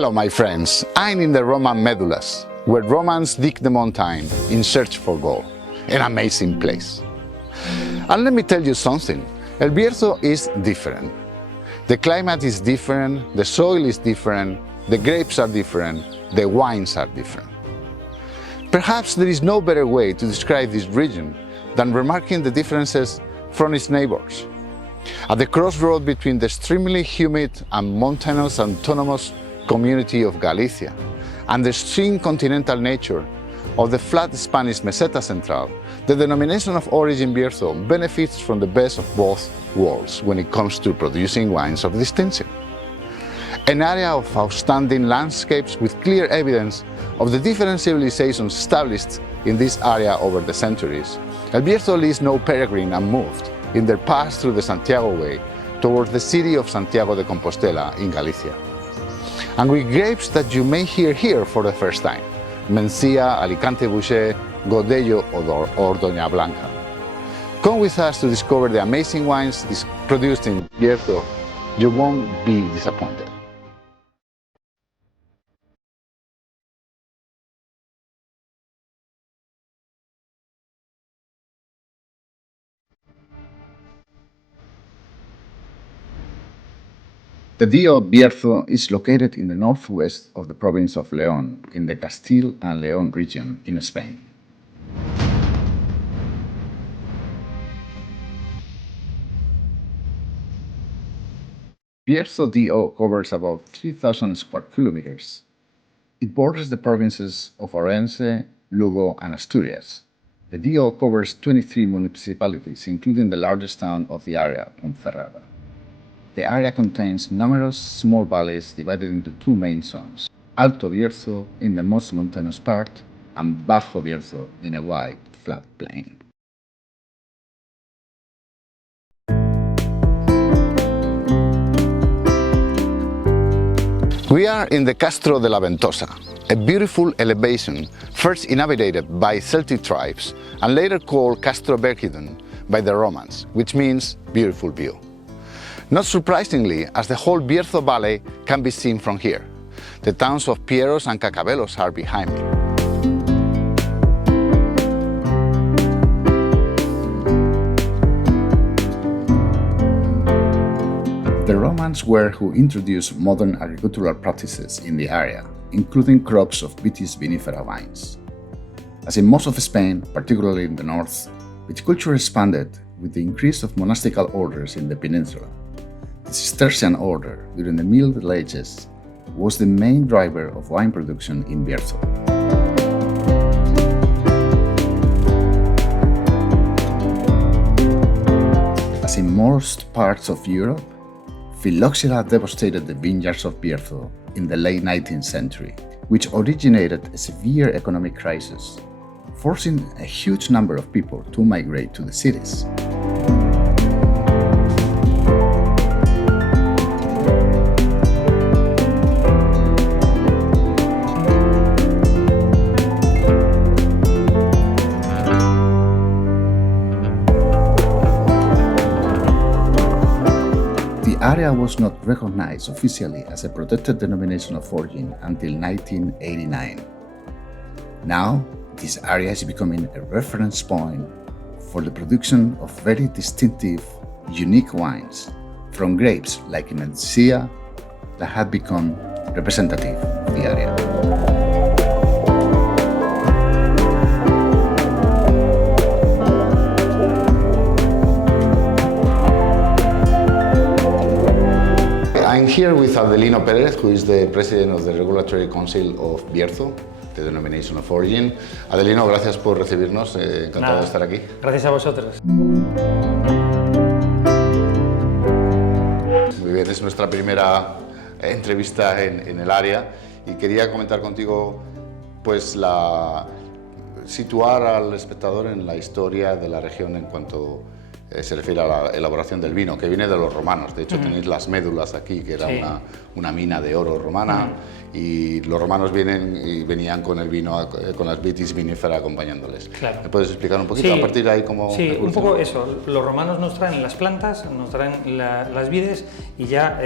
Hello my friends, I'm in the Roman Medullas, where Romans dig the mountain in search for gold. An amazing place. And let me tell you something, El Bierzo is different. The climate is different, the soil is different, the grapes are different, the wines are different. Perhaps there is no better way to describe this region than remarking the differences from its neighbors. At the crossroad between the extremely humid and mountainous autonomous community of Galicia and the extreme continental nature of the flat Spanish Meseta Central, the denomination of origin Bierzo benefits from the best of both worlds when it comes to producing wines of distinction. An area of outstanding landscapes with clear evidence of the different civilizations established in this area over the centuries, El Bierzo leaves no peregrine unmoved in their path through the Santiago Way towards the city of Santiago de Compostela in Galicia. And with grapes that you may hear here for the first time, Mencía, Alicante Bouschet, Godello or Doña Blanca. Come with us to discover the amazing wines produced in Bierzo. You won't be disappointed. The Dio Bierzo is located in the northwest of the province of León, in the Castile and León region in Spain. Bierzo Dio covers about 3,000 square kilometers. It borders the provinces of Orense, Lugo, and Asturias. The Dio covers 23 municipalities, including the largest town of the area, Ponferrada. The area contains numerous small valleys divided into two main zones, Alto Bierzo in the most mountainous part, and Bajo Bierzo in a wide, flat plain. We are in the Castro de la Ventosa, a beautiful elevation first inhabited by Celtic tribes and later called Castro Vergidon by the Romans, which means beautiful view. Not surprisingly, as the whole Bierzo Valley can be seen from here. The towns of Pieros and Cacabelos are behind me. The Romans were who introduced modern agricultural practices in the area, including crops of Vitis vinifera vines. As in most of Spain, particularly in the north, viticulture expanded with the increase of monastical orders in the peninsula. The Cistercian order during the Middle Ages was the main driver of wine production in Bierzo. As in most parts of Europe, phylloxera devastated the vineyards of Bierzo in the late 19th century, which originated a severe economic crisis, forcing a huge number of people to migrate to the cities. area was not recognized officially as a protected denomination of origin until 1989. Now, this area is becoming a reference point for the production of very distinctive, unique wines from grapes like Mencia that have become representative of the area. I'm here with Adelino Pérez, who is the president of the Regulatory Council of Bierzo, the denomination of origin. Adelino, gracias por recibirnos, encantado de estar aquí. Gracias a vosotros. Muy bien, es nuestra primera entrevista en el área y quería comentar contigo, pues, situar al espectador en la historia de la región en cuanto se refiere a la elaboración del vino, que viene de los romanos. De hecho, tenéis las médulas aquí, que era una mina de oro romana, y los romanos venían con el vino, con las vitis vinífera acompañándoles. Claro. ¿Me puedes explicar un poquito a partir de ahí cómo? Sí, un poco eso. Los romanos nos traen las plantas, nos traen las vides y ya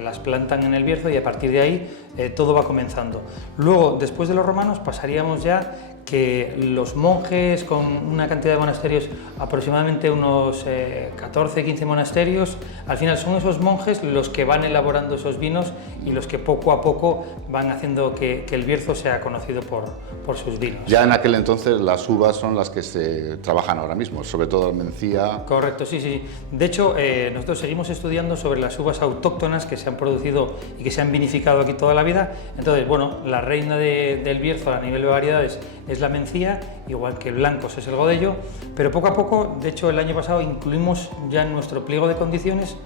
las plantan en el Bierzo, y a partir de ahí todo va comenzando. Luego, después de los romanos, pasaríamos ya que los monjes, con una cantidad de monasterios, aproximadamente unos 14-15 monasterios, al final son esos monjes los que van elaborando esos vinos y los que poco a poco van haciendo que el Bierzo sea conocido por sus vinos. Ya en aquel entonces las uvas son las que se trabajan ahora mismo, sobre todo la Mencia. Correcto, sí. De hecho, nosotros seguimos estudiando sobre las uvas autóctonas que se han producido y que se han vinificado aquí toda la vida. Entonces, bueno, la reina del Bierzo a nivel de variedades es la Mencia, igual que el Blancos es el Godello, pero poco a poco, de hecho el año pasado incluimos ya en nuestro pliego de condiciones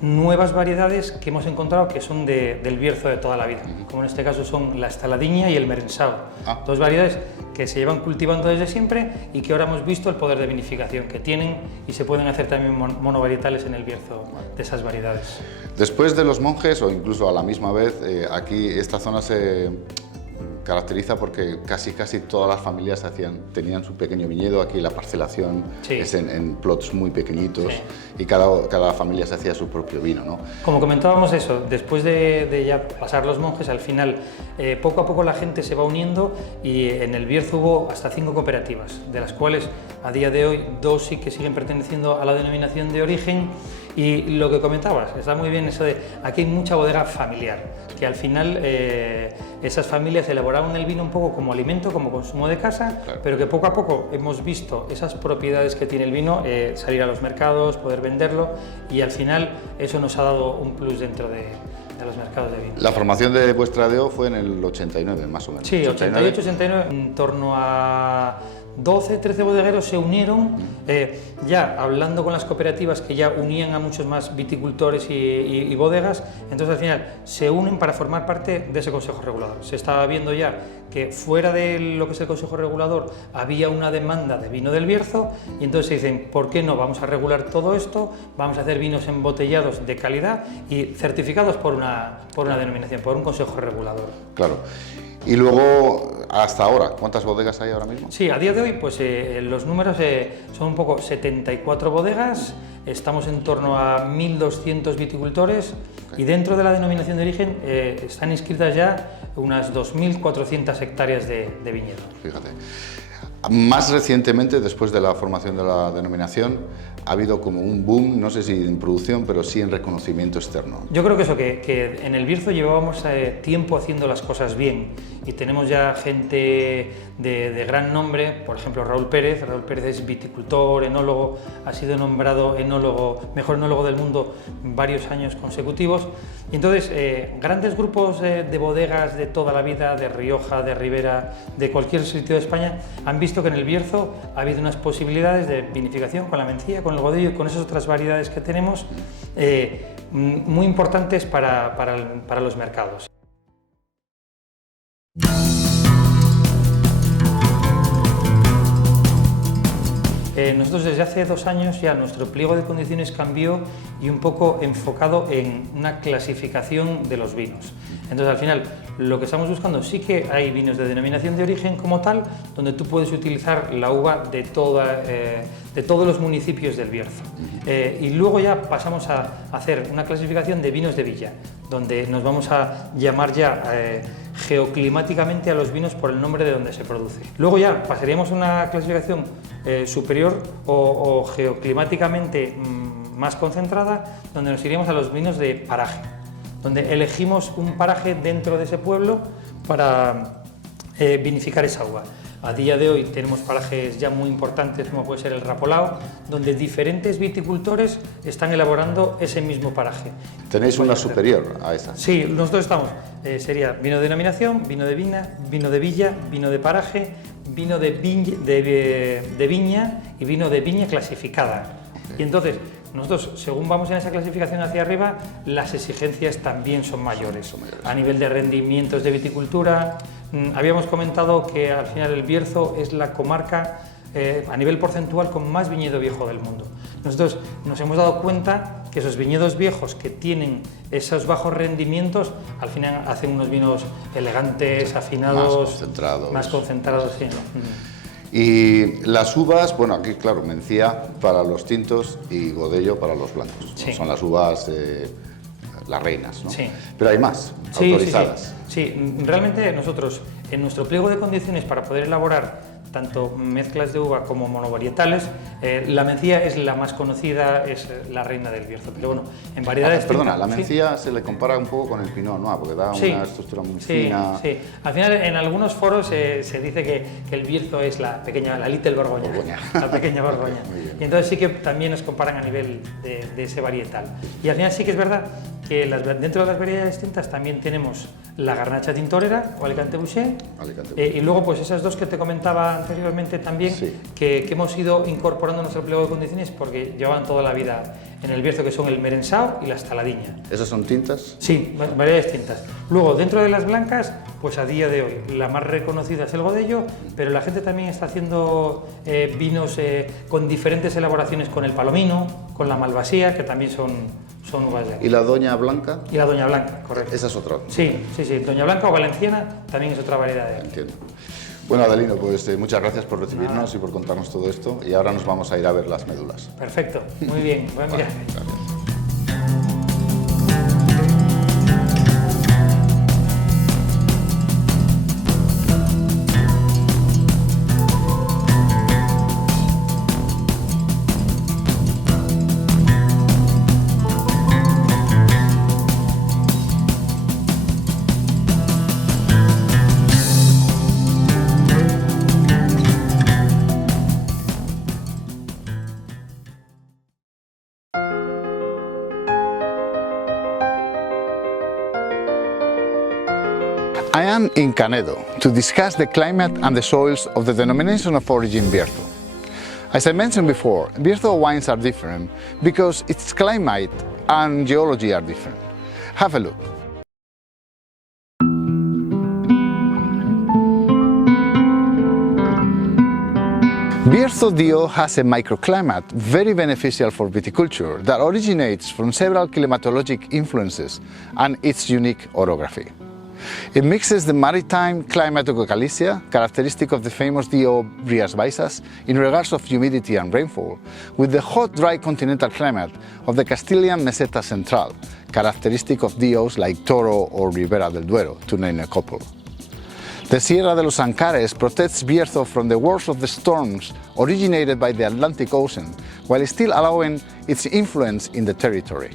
nuevas variedades que hemos encontrado que son del Bierzo de toda la vida, como en este caso son la Estaladiña y el Merensau, dos variedades que se llevan cultivando desde siempre y que ahora hemos visto el poder de vinificación que tienen, y se pueden hacer también monovarietales en el Bierzo de esas variedades. Después de los monjes, o incluso a la misma vez, aquí esta zona se caracteriza porque casi todas las familias tenían su pequeño viñedo. Aquí la parcelación es en plots muy pequeñitos, y cada familia se hacía su propio vino, ¿no? Como comentábamos eso, después de ya pasar los monjes, al final poco a poco la gente se va uniendo, y en el Bierzo hubo hasta 5 cooperativas, de las cuales a día de hoy 2 sí que siguen perteneciendo a la denominación de origen. Y lo que comentabas, está muy bien eso de aquí hay mucha bodega familiar, que al final esas familias elaboraban el vino un poco como alimento, como consumo de casa, pero que poco a poco hemos visto esas propiedades que tiene el vino, salir a los mercados, poder venderlo, y al final eso nos ha dado un plus dentro de los mercados de vino. La formación de vuestra DO fue en el 89, más o menos. Sí, 88-89, en torno a 12-13 bodegueros se unieron, ya hablando con las cooperativas que ya unían a muchos más viticultores y bodegas. Entonces al final se unen para formar parte de ese Consejo Regulador. Se estaba viendo ya que fuera de lo que es el Consejo Regulador había una demanda de vino del Bierzo, y entonces se dicen, ¿por qué no? Vamos a regular todo esto, vamos a hacer vinos embotellados de calidad y certificados por una denominación, por un Consejo Regulador. Claro. Y luego, hasta ahora, ¿cuántas bodegas hay ahora mismo? Sí, a día de hoy pues los números son un poco 74 bodegas, estamos en torno a 1.200 viticultores, y dentro de la denominación de origen están inscritas ya unas 2.400 hectáreas de viñedo. Fíjate. Más recientemente, después de la formación de la denominación, ha habido como un boom, no sé si en producción, pero sí en reconocimiento externo. Yo creo que eso, que en el Bierzo llevábamos tiempo haciendo las cosas bien, y tenemos ya gente de gran nombre, por ejemplo Raúl Pérez. Raúl Pérez es viticultor, enólogo, ha sido nombrado mejor enólogo del mundo varios años consecutivos, y entonces grandes grupos de bodegas de toda la vida, de Rioja, de Ribera, de cualquier sitio de España, han visto que en el Bierzo ha habido unas posibilidades de vinificación con la Mencia, con el Godello y con esas otras variedades que tenemos, muy importantes para los mercados. Nosotros desde hace 2 años ya nuestro pliego de condiciones cambió y un poco enfocado en una clasificación de los vinos. Entonces al final lo que estamos buscando, sí que hay vinos de denominación de origen como tal, donde tú puedes utilizar la uva de todos los municipios del Bierzo. Y luego ya pasamos a hacer una clasificación de vinos de villa, donde nos vamos a llamar ya geoclimáticamente a los vinos por el nombre de donde se produce. Luego ya pasaríamos a una clasificación superior o geoclimáticamente más concentrada, donde nos iríamos a los vinos de paraje, donde elegimos un paraje dentro de ese pueblo para vinificar esa uva. A día de hoy tenemos parajes ya muy importantes como puede ser el Rapolao, donde diferentes viticultores están elaborando ese mismo paraje. ¿Tenéis una superior a esa? Sí, nosotros estamos, sería vino de denominación, vino de villa, vino de paraje, vino de viña y vino de viña clasificada. Y entonces, nosotros, según vamos en esa clasificación hacia arriba, las exigencias también son mayores. A nivel de rendimientos de viticultura, habíamos comentado que al final el Bierzo es la comarca a nivel porcentual con más viñedo viejo del mundo. Nosotros nos hemos dado cuenta que esos viñedos viejos que tienen esos bajos rendimientos, al final hacen unos vinos elegantes, afinados, más concentrados. Sí, ¿no? Y las uvas, bueno, aquí claro, Mencía para los tintos y Godello para los blancos. Sí. Son las uvas, las reinas, ¿no? Sí. Pero hay más, autorizadas. Sí, realmente nosotros, en nuestro pliego de condiciones para poder elaborar tanto mezclas de uva como monovarietales, la Mencía es la más conocida, es la reina del Bierzo, pero bueno, en variedades... Perdona, la Mencía se le compara un poco con el Pinot Noir, porque da una estructura muy fina. Sí, al final en algunos foros se dice que el Bierzo es la Little Borgoña, la pequeña Borgoña. Y entonces sí que también nos comparan a nivel de ese varietal. Y al final sí que es verdad que dentro de las variedades distintas también tenemos la Garnacha Tintorera o Alicante Bouschet, y luego pues esas dos que te comentaba anteriormente también, que hemos ido incorporando en nuestro pliego de condiciones porque llevan toda la vida en el Bierzo, que son el Merensao y la Estaladiña. ¿Esas son tintas? Sí, variedades tintas. Luego, dentro de las blancas, pues a día de hoy la más reconocida es el Godello, pero la gente también está haciendo vinos con diferentes elaboraciones, con el Palomino, con la Malvasía, que también son uvas de aquí. ¿Y la Doña Blanca? Y la Doña Blanca, correcto. Esa es otra. Sí, Doña Blanca o Valenciana también es otra variedad de... Entiendo. Bueno, Adelino, pues muchas gracias por recibirnos y por contarnos todo esto. Y ahora nos vamos a ir a ver las médulas. Perfecto, muy bien. Buen viaje. Gracias. I am in Canedo to discuss the climate and the soils of the denomination of origin Bierzo. As I mentioned before, Bierzo wines are different because its climate and geology are different. Have a look. Bierzo Dio has a microclimate very beneficial for viticulture that originates from several climatologic influences and its unique orography. It mixes the maritime climate of Galicia, characteristic of the famous Dio Rías Baixas in regards of humidity and rainfall, with the hot, dry continental climate of the Castilian Meseta Central, characteristic of Dios like Toro or Ribera del Duero, to name a couple. The Sierra de los Ancares protects Bierzo from the worst of the storms originated by the Atlantic Ocean, while still allowing its influence in the territory.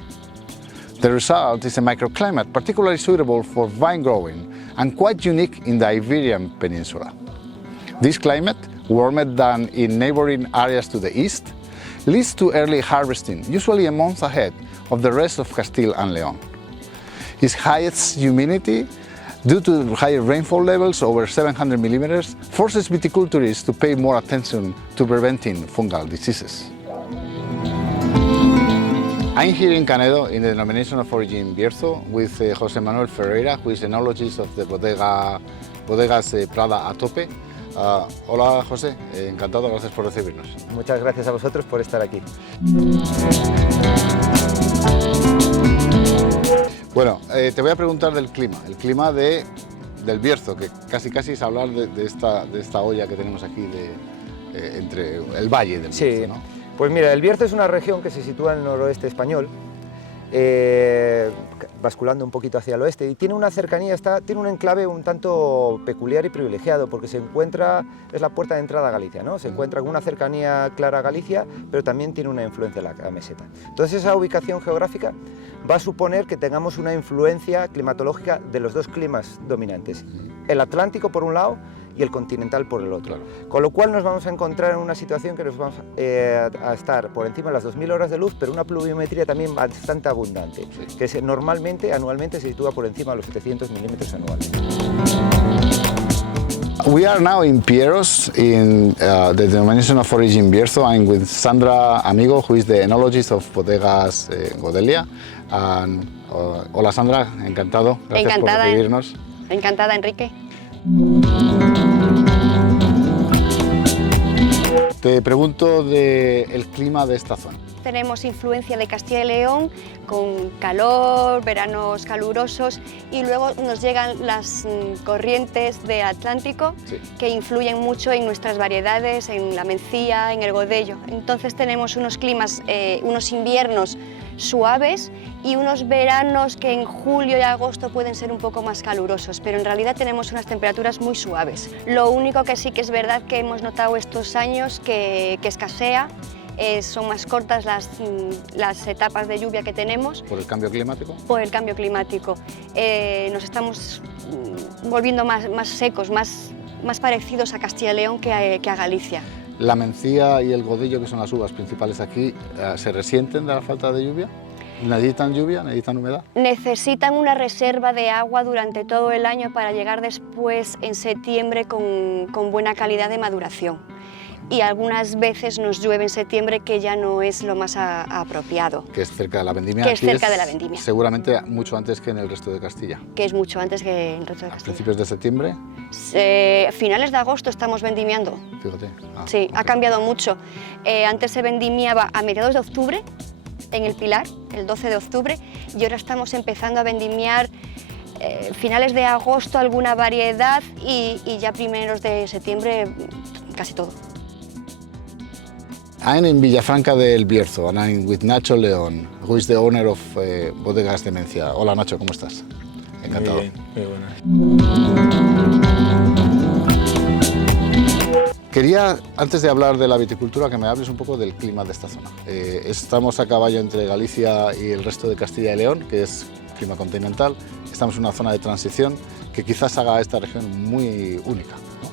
The result is a microclimate particularly suitable for vine growing and quite unique in the Iberian Peninsula. This climate, warmer than in neighboring areas to the east, leads to early harvesting, usually a month ahead of the rest of Castile and Leon. Its highest humidity, due to higher rainfall levels over 700 millimeters, forces viticulturists to pay more attention to preventing fungal diseases. I'm here in Canedo, in the denomination of origin Bierzo, with José Manuel Ferreira, who is enologist of the Bodegas Prada a Tope, Hola José, encantado, gracias por recibirnos. Muchas gracias a vosotros por estar aquí. Bueno, te voy a preguntar del clima, el clima del Bierzo, que casi es hablar de esta olla que tenemos aquí entre el valle del Bierzo, ¿no? Pues mira, el Bierzo es una región que se sitúa en el noroeste español, basculando un poquito hacia el oeste, y tiene una cercanía, tiene un enclave un tanto peculiar y privilegiado, porque es la puerta de entrada a Galicia, ¿no? Se encuentra con una cercanía clara a Galicia, pero también tiene una influencia en la meseta. Entonces esa ubicación geográfica va a suponer que tengamos una influencia climatológica de los dos climas dominantes, el Atlántico por un lado y el continental por el otro. Claro. Con lo cual nos vamos a encontrar en una situación que nos vamos a estar por encima de las 2000 horas de luz, pero una pluviometría también bastante abundante, sí, que anualmente se sitúa por encima de los 700 milímetros anuales. We are now in Pieros, in the denomination of origin Bierzo. I'm with Sandra Amigo, who is the enologist of Bodegas Godelia. And, hola Sandra, encantado. Gracias por recibirnos. Encantada, Enrique. Te pregunto del clima de esta zona. Tenemos influencia de Castilla y León, con calor, veranos calurosos, y luego nos llegan las corrientes de Atlántico, Sí, que influyen mucho en nuestras variedades, en la mencía, en el godello. Entonces tenemos unos climas, unos inviernos suaves y unos veranos que en julio y agosto pueden ser un poco más calurosos, pero en realidad tenemos unas temperaturas muy suaves. Lo único que sí que es verdad que hemos notado estos años que escasea. Son más cortas las etapas de lluvia que tenemos. ¿Por el cambio climático? Por el cambio climático. Nos estamos volviendo más secos, más parecidos a Castilla y León que a Galicia. ¿La mencía y el godello, que son las uvas principales aquí, se resienten de la falta de lluvia? ¿Necesitan lluvia? ¿Necesitan humedad? Necesitan una reserva de agua durante todo el año para llegar después en septiembre con buena calidad de maduración. Y algunas veces nos llueve en septiembre, que ya no es lo más apropiado. Que es cerca de la vendimia. Que es cerca de la vendimia. Seguramente mucho antes que en el resto de Castilla. Que es mucho antes que en el resto de ¿A Castilla. principios de septiembre? Finales de agosto estamos vendimiando. Fíjate. Sí, ok. ha cambiado mucho. Antes se vendimiaba a mediados de octubre en el Pilar, el 12 de octubre, y ahora estamos empezando a vendimiar finales de agosto alguna variedad y ya primeros de septiembre casi todo. I'm in Villafranca del Bierzo and I'm with Nacho León, who is the owner of Bodegas de Mencia. Hola Nacho, ¿cómo estás? Encantado. Muy bien, muy buenas. Quería, antes de hablar de la viticultura, que me hables un poco del clima de esta zona. Estamos a caballo entre Galicia y el resto de Castilla y León, que es clima continental. Estamos en una zona de transición que quizás haga a esta región muy única, ¿no?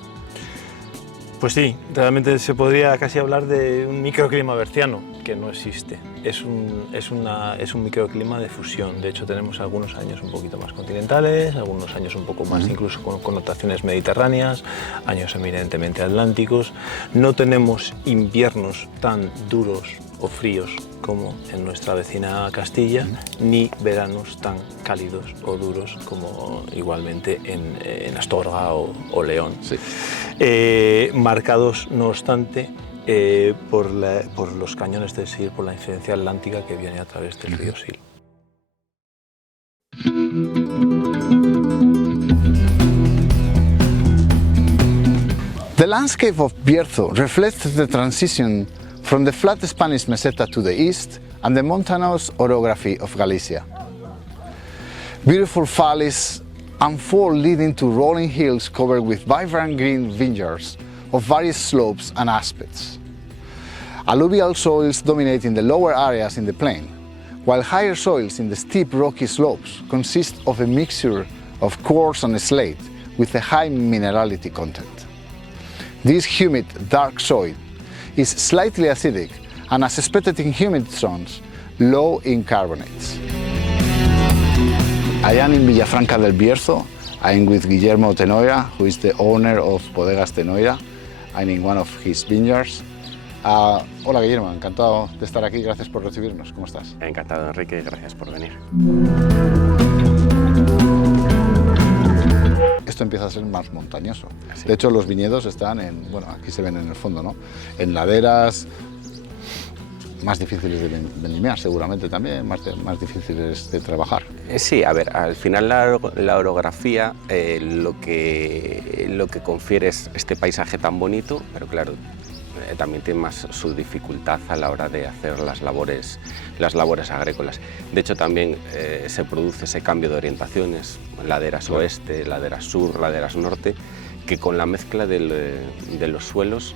Pues sí, realmente se podría casi hablar de un microclima berciano, que no existe. Es un microclima de fusión. De hecho, tenemos algunos años un poquito más continentales, algunos años un poco más incluso con connotaciones mediterráneas, años eminentemente atlánticos. No tenemos inviernos tan duros o fríos como en nuestra vecina Castilla, ni veranos tan cálidos o duros como igualmente en Astorga o León. Sí. Marcados, no obstante, por los cañones del Sil, por la incidencia atlántica que viene a través del río Sil. The landscape of Bierzo reflects the transition from the flat Spanish meseta to the east and the mountainous orography of Galicia. Beautiful valleys unfold leading to rolling hills covered with vibrant green vineyards of various slopes and aspects. Alluvial soils dominate in the lower areas in the plain, while higher soils in the steep rocky slopes consist of a mixture of quartz and slate with a high minerality content. This humid, dark soil is slightly acidic and, as expected in humid zones, low in carbonates. I am in Villafranca del Bierzo. I'm with Guillermo Tenoira, who is the owner of Bodegas Tenoira. I'm in one of his vineyards. Hola Guillermo, encantado de estar aquí, gracias por recibirnos. ¿Cómo estás? Encantado, Enrique, gracias por venir. esto empieza a ser más montañoso. Sí. De hecho, los viñedos están en, bueno, aquí se ven en el fondo, ¿no? En laderas más difíciles de vendimiar, seguramente también, más difíciles de trabajar. Sí, a ver, al final la orografía lo que confiere es este paisaje tan bonito, pero claro, también tiene más su dificultad a la hora de hacer las labores agrícolas. De hecho, también se produce ese cambio de orientaciones, laderas oeste, laderas sur, laderas norte, que con la mezcla de los suelos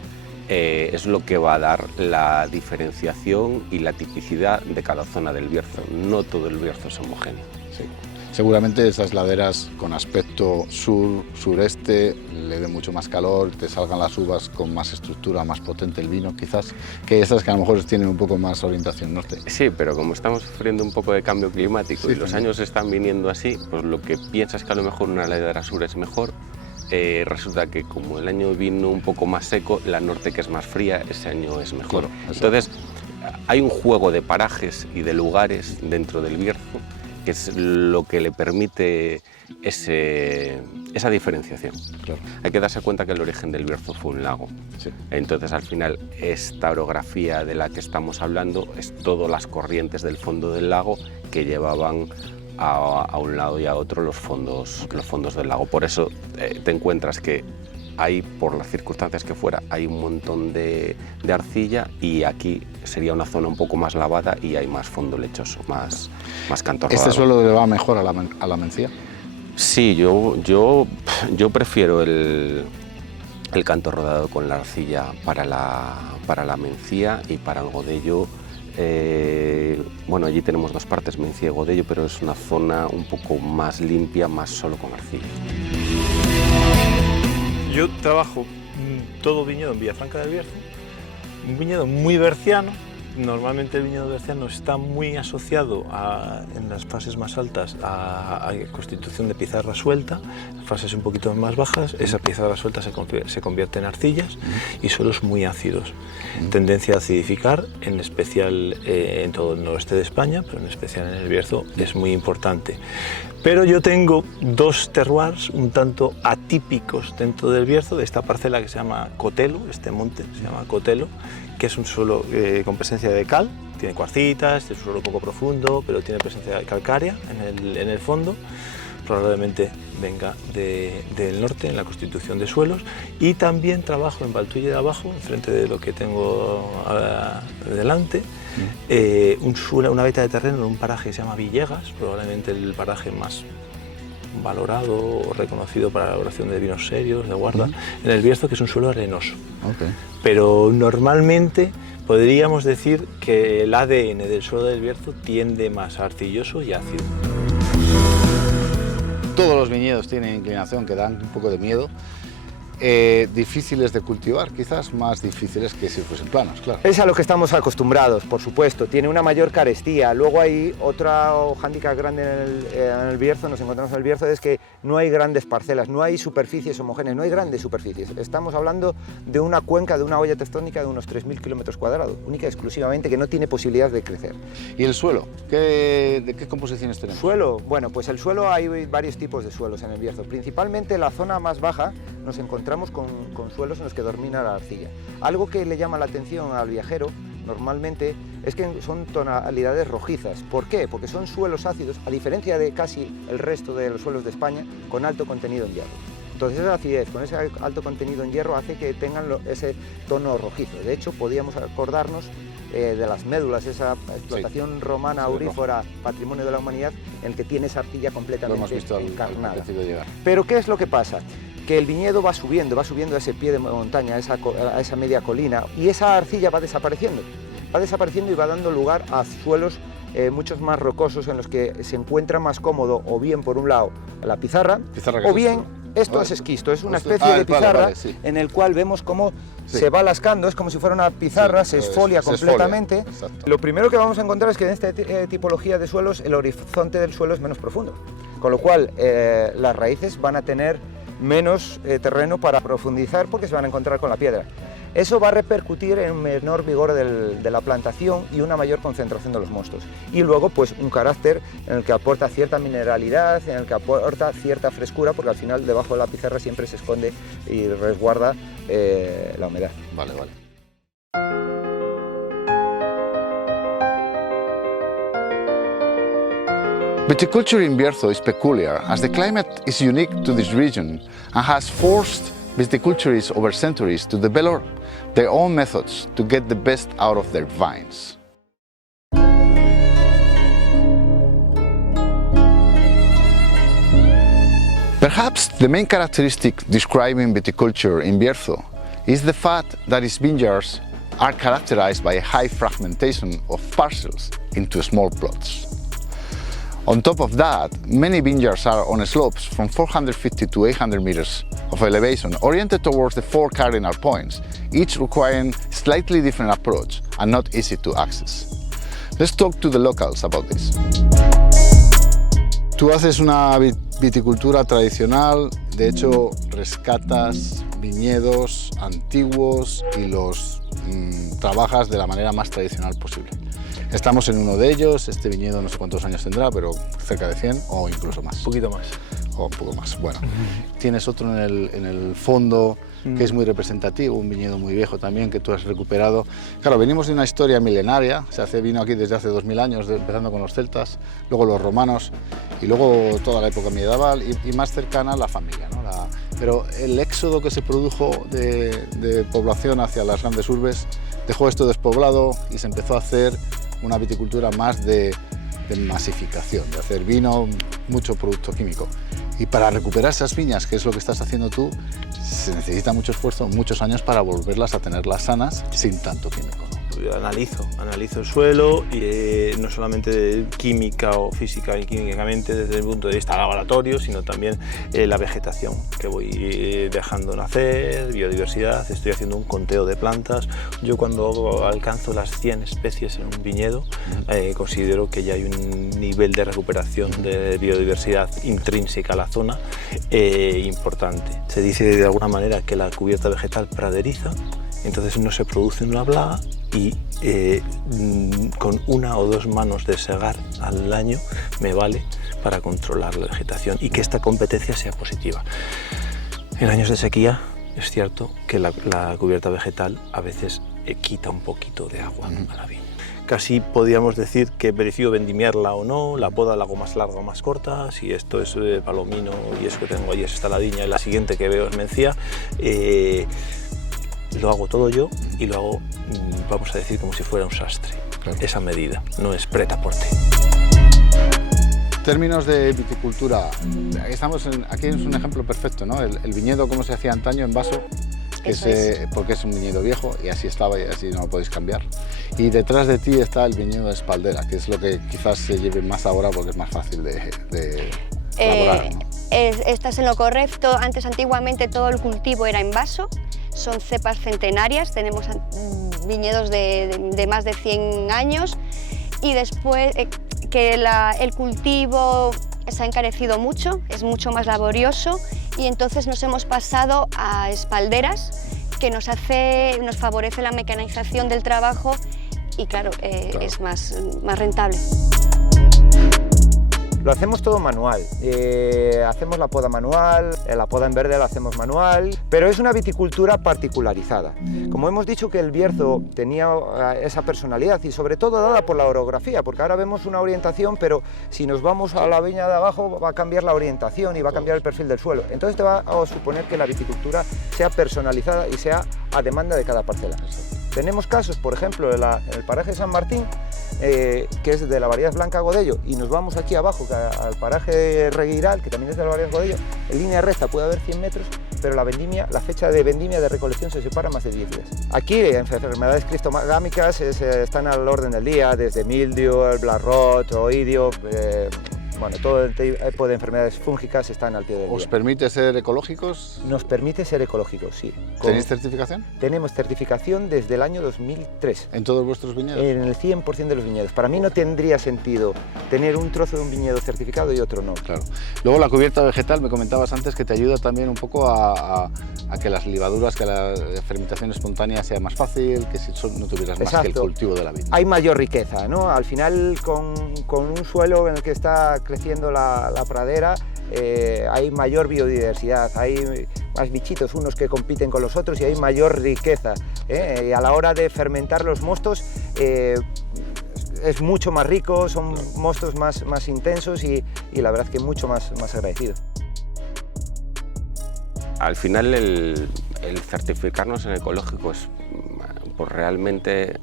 es lo que va a dar la diferenciación y la tipicidad de cada zona del Bierzo. No todo el Bierzo es homogéneo. Sí. Seguramente esas laderas con aspecto sur-sureste le dé mucho más calor, te salgan las uvas con más estructura, más potente el vino quizás, que esas que a lo mejor tienen un poco más orientación norte. Sí, pero como estamos sufriendo un poco de cambio climático y los años están viniendo así, pues lo que piensas que a lo mejor una ladera sur es mejor, resulta que como el año vino un poco más seco, la norte, que es más fría, ese año es mejor. Claro, entonces hay un juego de parajes y de lugares dentro del Bierzo que es lo que le permite esa diferenciación. Claro. Hay que darse cuenta que el origen del Bierzo fue un lago. Sí. Entonces, al final, esta orografía de la que estamos hablando es todas las corrientes del fondo del lago que llevaban a un lado y a otro los fondos del lago. Por eso te encuentras que hay, por las circunstancias que fuera, hay un montón de arcilla, y aquí sería una zona un poco más lavada y hay más fondo lechoso, más canto rodado. ¿Este suelo le va mejor a la mencía? Sí, yo prefiero el canto rodado con la arcilla para la mencía, y para el godello, bueno, allí tenemos dos partes, mencía y godello, pero es una zona un poco más limpia, más solo con arcilla. Yo trabajo todo viñedo en Villafranca del Bierzo, un viñedo muy berciano. Normalmente el viñedo berciano está muy asociado en las fases más altas a constitución de pizarra suelta. En fases un poquito más bajas, esa pizarra suelta se convierte en arcillas y suelos muy ácidos. Tendencia a acidificar, en especial en todo el noroeste de España, pero en especial en el Bierzo es muy importante. Pero yo tengo dos terroirs un tanto atípicos dentro del Bierzo, de esta parcela que se llama Cotelo, este monte se llama Cotelo, que es un suelo con presencia de cal, tiene cuarcitas, es un suelo poco profundo, pero tiene presencia calcárea en el fondo, probablemente venga del norte en la constitución de suelos. Y también trabajo en Valtulle de Abajo, enfrente de lo que tengo delante, una veta de terreno en un paraje que se llama Villegas, probablemente el paraje más valorado o reconocido para la elaboración de vinos serios, de guarda, en el Bierzo, que es un suelo arenoso. Okay. Pero normalmente podríamos decir que el ADN del suelo del Bierzo tiende más a arcilloso y ácido. Todos los viñedos tienen inclinación que dan un poco de miedo. Difíciles de cultivar, quizás más difíciles que si fuesen planos, claro. Es a lo que estamos acostumbrados, por supuesto. Tiene una mayor carestía. Luego hay otro hándicap grande en el Bierzo, nos encontramos en el Bierzo, es que no hay grandes parcelas, no hay superficies homogéneas, no hay grandes superficies. Estamos hablando de una cuenca, de una olla tectónica de unos 3.000 kilómetros cuadrados, única y exclusivamente, que no tiene posibilidad de crecer. ¿Y el suelo? ¿De qué composiciones tenemos? Suelo, bueno, pues el suelo, hay varios tipos de suelos en el Bierzo. Principalmente en la zona más baja nos encontramos con suelos en los que domina la arcilla. Algo que le llama la atención al viajero normalmente es que son tonalidades rojizas. ¿Por qué? Porque son suelos ácidos, a diferencia de casi el resto de los suelos de España, con alto contenido en hierro. Entonces esa acidez con ese alto contenido en hierro hace que tengan ese tono rojizo. De hecho, podíamos acordarnos de las médulas, esa explotación romana aurífera, patrimonio de la humanidad, en el que tiene esa arcilla completamente encarnada. Pero ¿qué es lo que pasa? Que el viñedo va subiendo a ese pie de montaña, a esa media colina, y esa arcilla va desapareciendo y va dando lugar a suelos muchos más rocosos, en los que se encuentra más cómodo, o bien por un lado la pizarra o bien esto es esquisto, es una especie de pizarra en el cual vemos cómo se va lascando, es como si fuera una pizarra, se esfolia completamente. Lo primero que vamos a encontrar es que en esta tipología de suelos el horizonte del suelo es menos profundo, con lo cual las raíces van a tener menos terreno para profundizar, porque se van a encontrar con la piedra. Eso va a repercutir en un menor vigor de la plantación y una mayor concentración de los mostos. Y luego, pues, un carácter en el que aporta cierta mineralidad, en el que aporta cierta frescura, porque al final debajo de la pizarra siempre se esconde y resguarda la humedad. Vale, vale. Viticulture in Bierzo is peculiar as the climate is unique to this region and has forced viticulturists over centuries to develop their own methods to get the best out of their vines. Perhaps the main characteristic describing viticulture in Bierzo is the fact that its vineyards are characterized by a high fragmentation of parcels into small plots. On top of that, many vineyards are on slopes from 450 to 800 meters of elevation, oriented towards the 4 cardinal points, each requiring slightly different approach and not easy to access. Let's talk to the locals about this. Tú haces una viticultura tradicional, de hecho rescatas viñedos antiguos y los trabajas de la manera más tradicional posible. Estamos en uno de ellos, este viñedo no sé cuántos años tendrá, pero cerca de 100 o incluso más. Un poquito más. O un poco más, bueno. Tienes otro en el fondo que es muy representativo, un viñedo muy viejo también que tú has recuperado. Claro, venimos de una historia milenaria, se hace vino aquí desde hace 2000 años, empezando con los celtas, luego los romanos y luego toda la época medieval y más cercana la familia, ¿no? Pero el éxodo que se produjo de población hacia las grandes urbes dejó esto despoblado y se empezó a hacer una viticultura más de masificación, de hacer vino, mucho producto químico. Y para recuperar esas viñas, que es lo que estás haciendo tú, se necesita mucho esfuerzo, muchos años para volverlas a tenerlas sanas sin tanto químico, ¿no? Yo analizo el suelo, y no solamente química o física y químicamente desde el punto de vista laboratorio, sino también la vegetación que voy dejando nacer, biodiversidad, estoy haciendo un conteo de plantas. Yo cuando alcanzo las 100 especies en un viñedo, considero que ya hay un nivel de recuperación de biodiversidad intrínseca a la zona importante. Se dice de alguna manera que la cubierta vegetal praderiza, entonces no se produce una plaga y con 1 o 2 manos de segar al año me vale para controlar la vegetación y que esta competencia sea positiva. En años de sequía es cierto que la cubierta vegetal a veces quita un poquito de agua a la viña. Casi podríamos decir que prefiero vendimiarla o no, la poda la hago más larga o más corta, si esto es palomino y eso que tengo ahí es estaladina y la siguiente que veo es mencía, lo hago todo yo y lo hago, vamos a decir, como si fuera un sastre. Claro. Esa medida, no es prêt-à-porter. Términos de viticultura, aquí es un ejemplo perfecto, ¿no? El viñedo como se hacía antaño en vaso, porque es un viñedo viejo y así estaba y así no lo podéis cambiar. Y detrás de ti está el viñedo de espaldera, que es lo que quizás se lleve más ahora porque es más fácil de elaborar, ¿no? Estás en lo correcto. Antiguamente todo el cultivo era en vaso, son cepas centenarias, tenemos viñedos de más de 100 años y después que el cultivo se ha encarecido mucho, es mucho más laborioso y entonces nos hemos pasado a espalderas que nos favorece la mecanización del trabajo y claro, es más rentable. Lo hacemos todo manual, hacemos la poda manual, la poda en verde la hacemos manual, pero es una viticultura particularizada. Como hemos dicho que el Bierzo tenía esa personalidad y sobre todo dada por la orografía, porque ahora vemos una orientación, pero si nos vamos a la viña de abajo va a cambiar la orientación y va a cambiar el perfil del suelo. Entonces te va a suponer que la viticultura sea personalizada y sea a demanda de cada parcela. Tenemos casos, por ejemplo, en el paraje de San Martín, que es de la variedad Blanca Godello, y nos vamos aquí abajo al paraje Regueiral, que también es de la variedad Godello, en línea recta puede haber 100 metros, pero la fecha de vendimia de recolección se separa más de 10 días. Aquí enfermedades cristogámicas están al orden del día, desde mildio, el black rot, oidio, bueno, todo tipo de enfermedades fúngicas están al pie del día. ¿Os permite ser ecológicos? Nos permite ser ecológicos, sí. ¿Tenéis certificación? Tenemos certificación desde el año 2003. ¿En todos vuestros viñedos? En el 100% de los viñedos. Para mí no tendría sentido tener un trozo de un viñedo certificado y otro no. Claro. Luego la cubierta vegetal, me comentabas antes que te ayuda también un poco a que las livaduras, que la fermentación espontánea sea más fácil, que si no tuvieras más que el cultivo de la vid. Hay mayor riqueza, ¿no? Al final, con un suelo en el que está creciendo la pradera, hay mayor biodiversidad, hay más bichitos unos que compiten con los otros y hay mayor riqueza. Y a la hora de fermentar los mostos, es mucho más rico, son mostos más intensos y la verdad que mucho más agradecido. Al final el certificarnos en ecológico es por realmente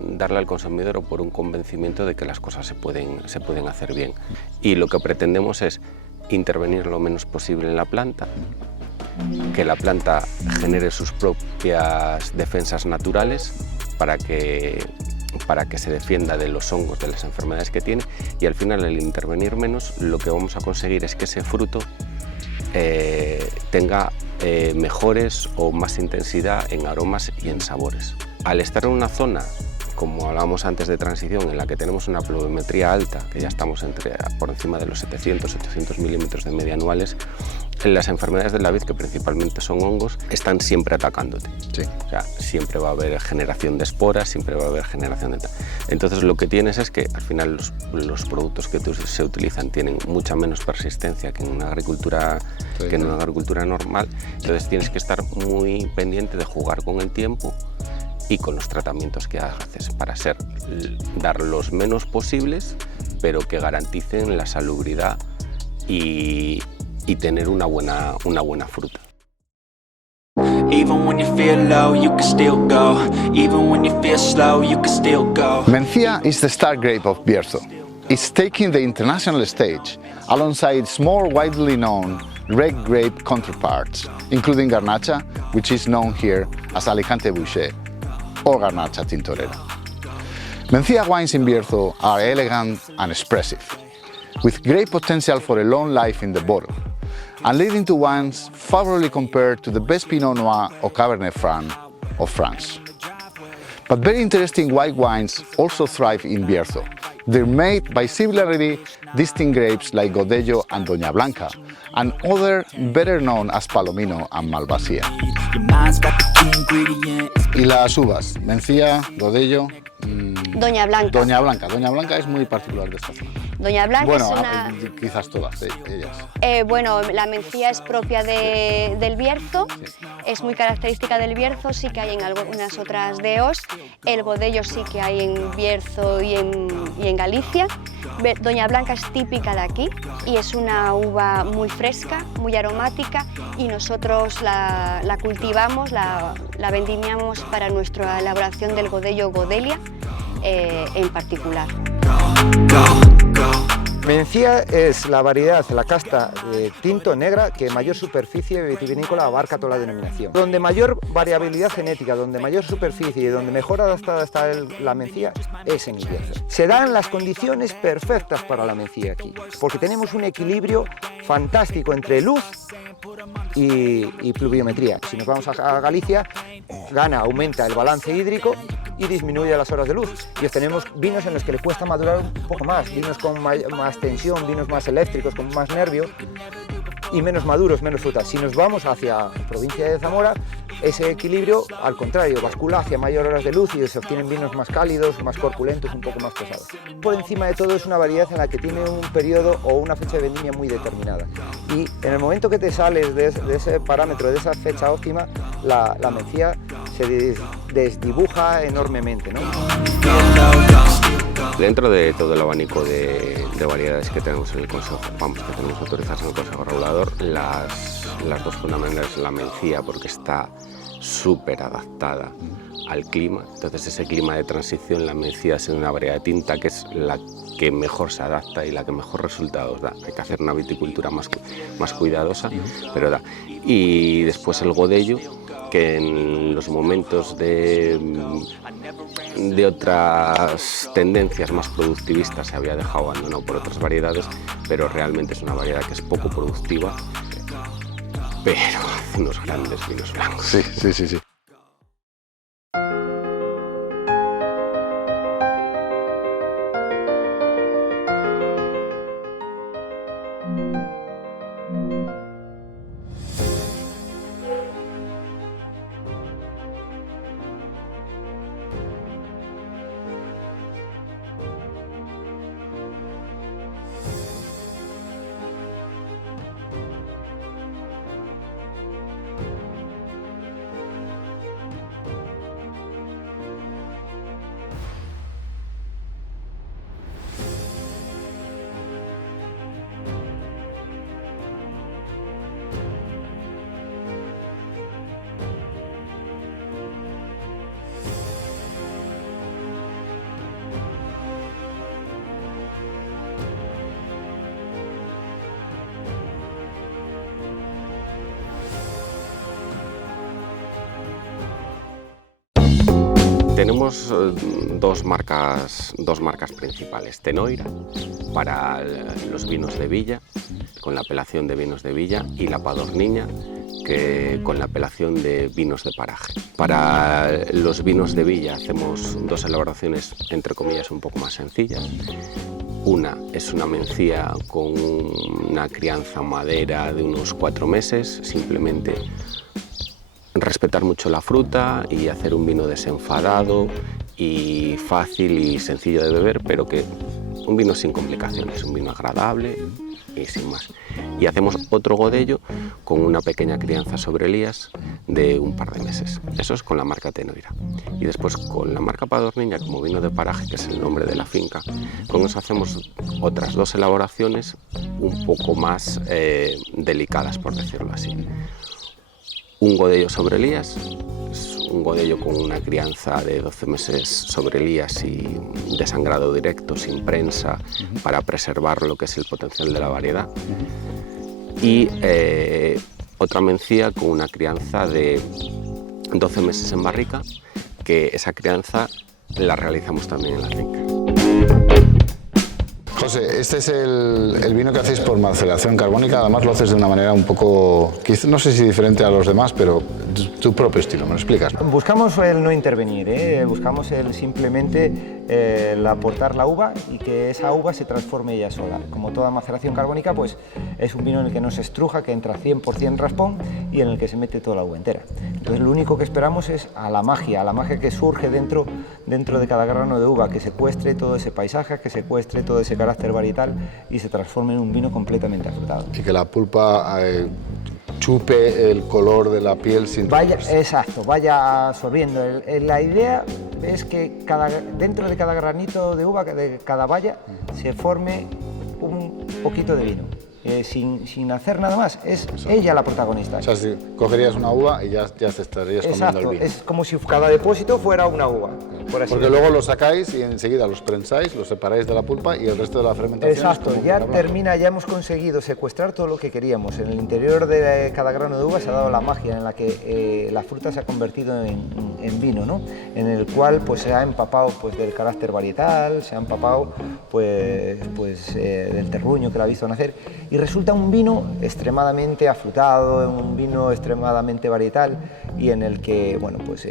darle al consumidor o por un convencimiento de que las cosas se pueden hacer bien. Y lo que pretendemos es intervenir lo menos posible en la planta, que la planta genere sus propias defensas naturales para que se defienda de los hongos, de las enfermedades que tiene, y al final al intervenir menos lo que vamos a conseguir es que ese fruto tenga mejores o más intensidad en aromas y en sabores. Al estar en una zona, como hablábamos antes de transición, en la que tenemos una pluviometría alta, que ya estamos por encima de los 700-800 milímetros de media anuales, las enfermedades de la vid, que principalmente son hongos, están siempre atacándote. Sí. O sea, siempre va a haber generación de esporas, siempre va a haber generación de... Entonces lo que tienes es que al final los productos que se utilizan tienen mucha menos persistencia que en una agricultura, normal, entonces tienes que estar muy pendiente de jugar con el tiempo y con los tratamientos que haces para dar los menos posibles, pero que garanticen la salubridad y tener una buena fruta. Mencía is the star grape of Bierzo. It's taking the international stage alongside its more widely known red grape counterparts, including Garnacha, which is known here as Alicante Bouschet, or Garnacha Tintorera. Mencía wines in Bierzo are elegant and expressive, with great potential for a long life in the bottle, and leading to wines favorably compared to the best Pinot Noir or Cabernet Franc of France. But very interesting white wines also thrive in Bierzo. They're made by similarly distinct grapes like Godello and Doña Blanca, and other better known as Palomino and Malvasia. Y las uvas, Mencía, Godello, Doña Blanca. Doña Blanca. Doña Blanca es muy particular de esta zona. Doña Blanca bueno, es una... quizás todas ellas. Bueno, la Mencía es propia del Bierzo, Sí. es muy característica del Bierzo, sí que hay en algunas otras DEOs. El Godello sí que hay en Bierzo y en Galicia. Doña Blanca es típica de aquí y es una uva muy fresca, muy aromática, y nosotros la cultivamos, la vendimiamos para nuestra elaboración del Godello Godelia en particular. Mencía es la variedad, la casta tinto negra que mayor superficie vitivinícola abarca toda la denominación. Donde mayor variabilidad genética, donde mayor superficie y donde mejor adaptada está la Mencía es en el Bierzo. Se dan las condiciones perfectas para la Mencía aquí, porque tenemos un equilibrio fantástico entre luz y pluviometría. Si nos vamos a Galicia, aumenta el balance hídrico y disminuye las horas de luz. Y tenemos vinos en los que le cuesta madurar un poco más, vinos con más tensión, vinos más eléctricos, con más nervio y menos maduros, menos frutas. Si nos vamos hacia la provincia de Zamora, ese equilibrio, al contrario, bascula hacia mayor horas de luz y se obtienen vinos más cálidos, más corpulentos, un poco más pesados. Por encima de todo es una variedad en la que tiene un periodo o una fecha de vendimia muy determinada. Y en el momento que te sales de ese parámetro, de esa fecha óptima, la Mencía se desdibuja enormemente, ¿no? Dentro de todo el abanico de variedades que tenemos en el Consejo, que tenemos autorizadas en el Consejo Regulador, las dos fundamentales, la Mencía, porque está súper adaptada al clima, entonces ese clima de transición, la Mencía es una variedad de tinta que es la que mejor se adapta y la que mejor resultados da. Hay que hacer una viticultura más cuidadosa, pero da. Y después el Godello, que en los momentos de otras tendencias más productivistas se había dejado abandonado por otras variedades, pero realmente es una variedad que es poco productiva, pero hace unos grandes vinos blancos. Sí, sí, sí, sí. Tenemos dos marcas principales. Tenoira, para los vinos de Villa, con la apelación de vinos de Villa, y la Padorniña, que con la apelación de vinos de paraje. Para los vinos de Villa hacemos dos elaboraciones, entre comillas, un poco más sencillas. Una es una mencía con una crianza madera de unos 4 meses, simplemente respetar mucho la fruta y hacer un vino desenfadado y fácil y sencillo de beber, pero que un vino sin complicaciones, un vino agradable y sin más. Y hacemos otro godello con una pequeña crianza sobre Elías de un par de meses. Eso es con la marca Tenoira. Y después con la marca Padorniña, como vino de paraje, que es el nombre de la finca, con eso hacemos otras dos elaboraciones un poco más delicadas, por decirlo así. Un godello sobre Elías, es un godello con una crianza de 12 meses sobre Elías y desangrado directo, sin prensa, para preservar lo que es el potencial de la variedad. Y otra mencía con una crianza de 12 meses en barrica, que esa crianza la realizamos también en la finca. José, este es el vino que hacéis por maceración carbónica, además lo haces de una manera un poco, no sé si diferente a los demás, pero tu propio estilo, ¿me lo explicas? Buscamos el no intervenir, buscamos el simplemente el aportar la uva y que esa uva se transforme ella sola. Como toda maceración carbónica, pues es un vino en el que no se estruja, que entra 100% raspón y en el que se mete toda la uva entera. Entonces lo único que esperamos es a la magia que surge dentro de cada grano de uva, que secuestre todo ese paisaje, que secuestre todo ese carácter varietal y se transforme en un vino completamente afrutado. Y que la pulpa chupe el color de la piel sin... Exacto, vaya absorbiendo. La idea es que dentro de cada granito de uva, de cada valla, se forme un poquito de vino. Sin hacer nada más, es ella la protagonista. O sea, si cogerías una uva y ya te estarías comiendo el vino. Es como si cada depósito fuera una uva. Porque luego lo sacáis y enseguida los prensáis, los separáis de la pulpa y el resto de la fermentación... Exacto, ya hemos conseguido secuestrar todo lo que queríamos. En el interior de cada grano de uva se ha dado la magia en la que la fruta se ha convertido en vino, ¿no? En el cual pues, se ha empapado pues, del carácter varietal, se ha empapado pues, del terruño que la ha visto nacer. Y resulta un vino extremadamente afrutado, un vino extremadamente varietal y en el que bueno, pues,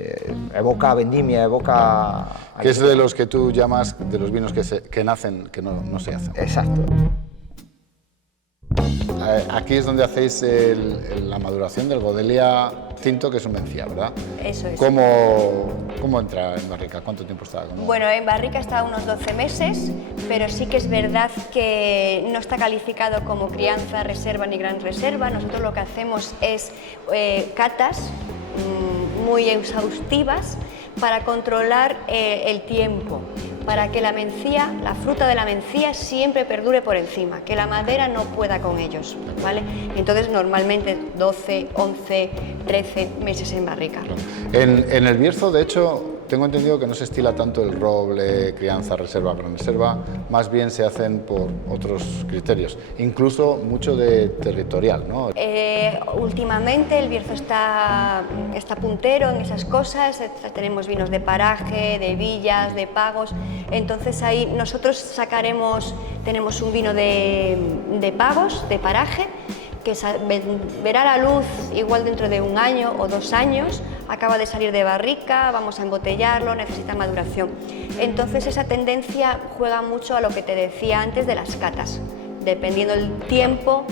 evoca vendimia, evoca... Que es de los que tú llamas de los vinos que nacen, que no se hacen. Exacto. Aquí es donde hacéis la maduración del Godelia tinto, que es un mencía, ¿verdad? Eso es. ¿Cómo entra en barrica? ¿Cuánto tiempo está? Bueno, en barrica está unos 12 meses, pero sí que es verdad que no está calificado como crianza, reserva ni gran reserva. Nosotros lo que hacemos es catas muy exhaustivas para controlar el tiempo, para que la fruta de la mencía siempre perdure por encima, que la madera no pueda con ellos, ¿vale? Entonces normalmente 12, 11, 13 meses en barrica. En el Bierzo, de hecho, tengo entendido que no se estila tanto el roble, crianza, reserva, gran reserva, más bien se hacen por otros criterios, incluso mucho de territorial, ¿no? Últimamente el Bierzo está puntero en esas cosas, tenemos vinos de paraje, de villas, de pagos, entonces ahí nosotros tenemos un vino de pagos, de paraje, que verá la luz igual dentro de 1 año o 2 años, acaba de salir de barrica, vamos a embotellarlo, necesita maduración. Entonces esa tendencia juega mucho a lo que te decía antes de las catas, dependiendo del tiempo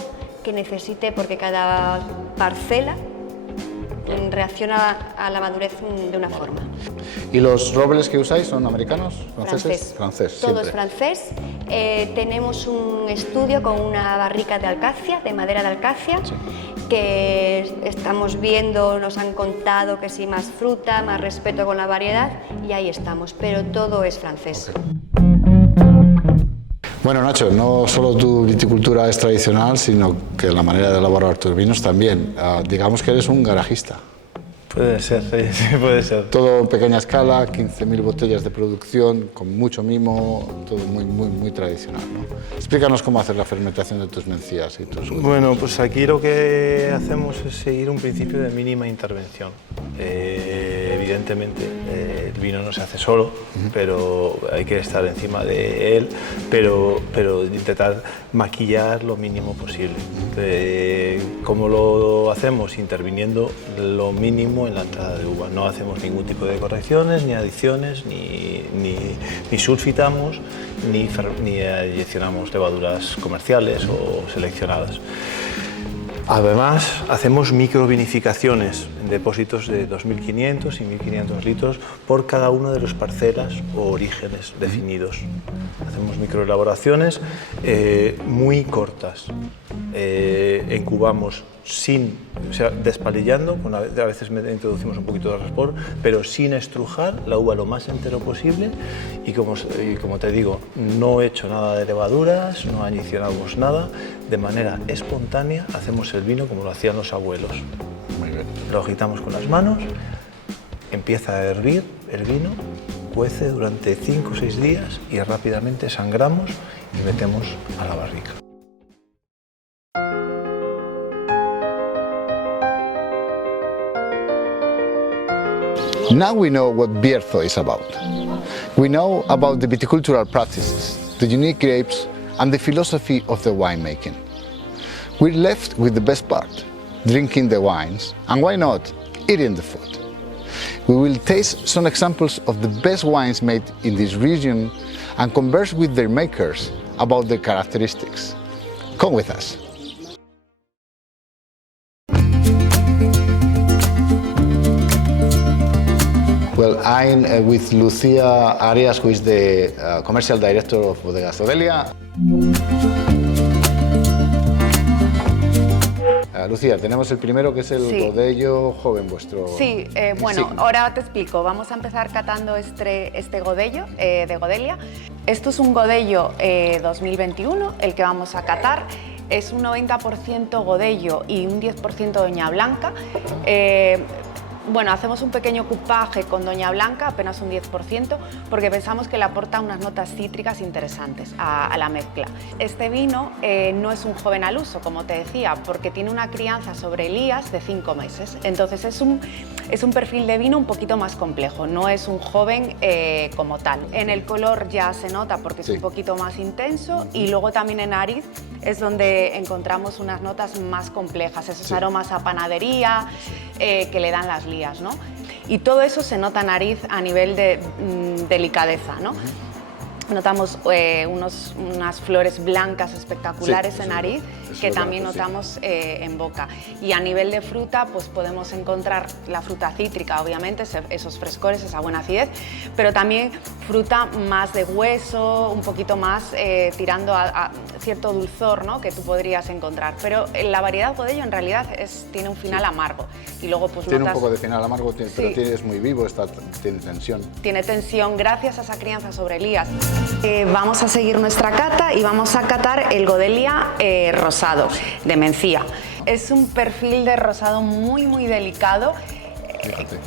que necesite, porque cada parcela reacciona a la madurez de una forma. ¿Y los robles que usáis son americanos, franceses? Francés. Todo es francés. Tenemos un estudio con una barrica de alcacia, de madera de alcacia, sí, que estamos viendo, nos han contado que sí, más fruta, más respeto con la variedad, y ahí estamos, pero todo es francés. Okay. Bueno, Nacho, no solo tu viticultura es tradicional, sino que la manera de elaborar tus vinos también. Digamos que eres un garajista. Puede ser, sí, puede ser. Todo en pequeña escala, 15.000 botellas de producción, con mucho mimo, todo muy tradicional, ¿no? Explícanos cómo hacer la fermentación de tus mencías y tus... Bueno, pues aquí lo que hacemos es seguir un principio de mínima intervención. Evidentemente, el vino no se hace solo, pero hay que estar encima de él, pero intentar maquillar lo mínimo posible. ¿Cómo lo hacemos? Interviniendo lo mínimo en la entrada de uva. No hacemos ningún tipo de correcciones, ni adiciones, ni sulfitamos, ni adicionamos levaduras comerciales o seleccionadas. Además, hacemos microvinificaciones en depósitos de 2.500 y 1.500 litros por cada una de las parcelas o orígenes definidos. Hacemos microelaboraciones muy cortas. Incubamos despalillando, a veces introducimos un poquito de raspor, pero sin estrujar la uva lo más entero posible y como te digo, no he hecho nada de levaduras, no adicionamos nada, de manera espontánea hacemos el vino como lo hacían los abuelos. Muy bien. Lo agitamos con las manos, empieza a hervir el vino, cuece durante 5 o 6 días y rápidamente sangramos y metemos a la barrica. Now we know what Bierzo is about. We know about the viticultural practices, the unique grapes, and the philosophy of the winemaking. We're left with the best part, drinking the wines, and why not, eating the food. We will taste some examples of the best wines made in this region and converse with their makers about their characteristics. Come with us. Well, I'm with Lucía Arias, who is the commercial director of Bodegas Odelia. Lucía, tenemos el primero que es el Godello joven vuestro. Sí, bueno, ahora te explico. Vamos a empezar catando este Godello de Godelia. Esto es un Godello 2021, el que vamos a catar. Es un 90% Godello y un 10% Doña Blanca. Bueno, hacemos un pequeño cupaje con Doña Blanca, apenas un 10%, porque pensamos que le aporta unas notas cítricas interesantes a la mezcla. Este vino no es un joven al uso, como te decía, porque tiene una crianza sobre elías de 5 meses. Entonces es un perfil de vino un poquito más complejo, no es un joven como tal. En el color ya se nota porque es un poquito más intenso, y luego también en nariz es donde encontramos unas notas más complejas, esos aromas a panadería que le dan las lías, ¿no? Y todo eso se nota en nariz a nivel de delicadeza, ¿no? Notamos unas flores blancas espectaculares en nariz, que también notamos en boca. Y a nivel de fruta, pues podemos encontrar la fruta cítrica, obviamente, esos frescores, esa buena acidez, pero también fruta más de hueso, un poquito más tirando a cierto dulzor, ¿no?, que tú podrías encontrar. Pero la variedad Godello en realidad tiene un final amargo. Y luego, pues, tiene un poco de final amargo, pero es muy vivo, tiene tensión. Tiene tensión gracias a esa crianza sobre elías. Vamos a seguir nuestra cata y vamos a catar el Godelia rosado de Mencía. Es un perfil de rosado muy delicado. Fíjate,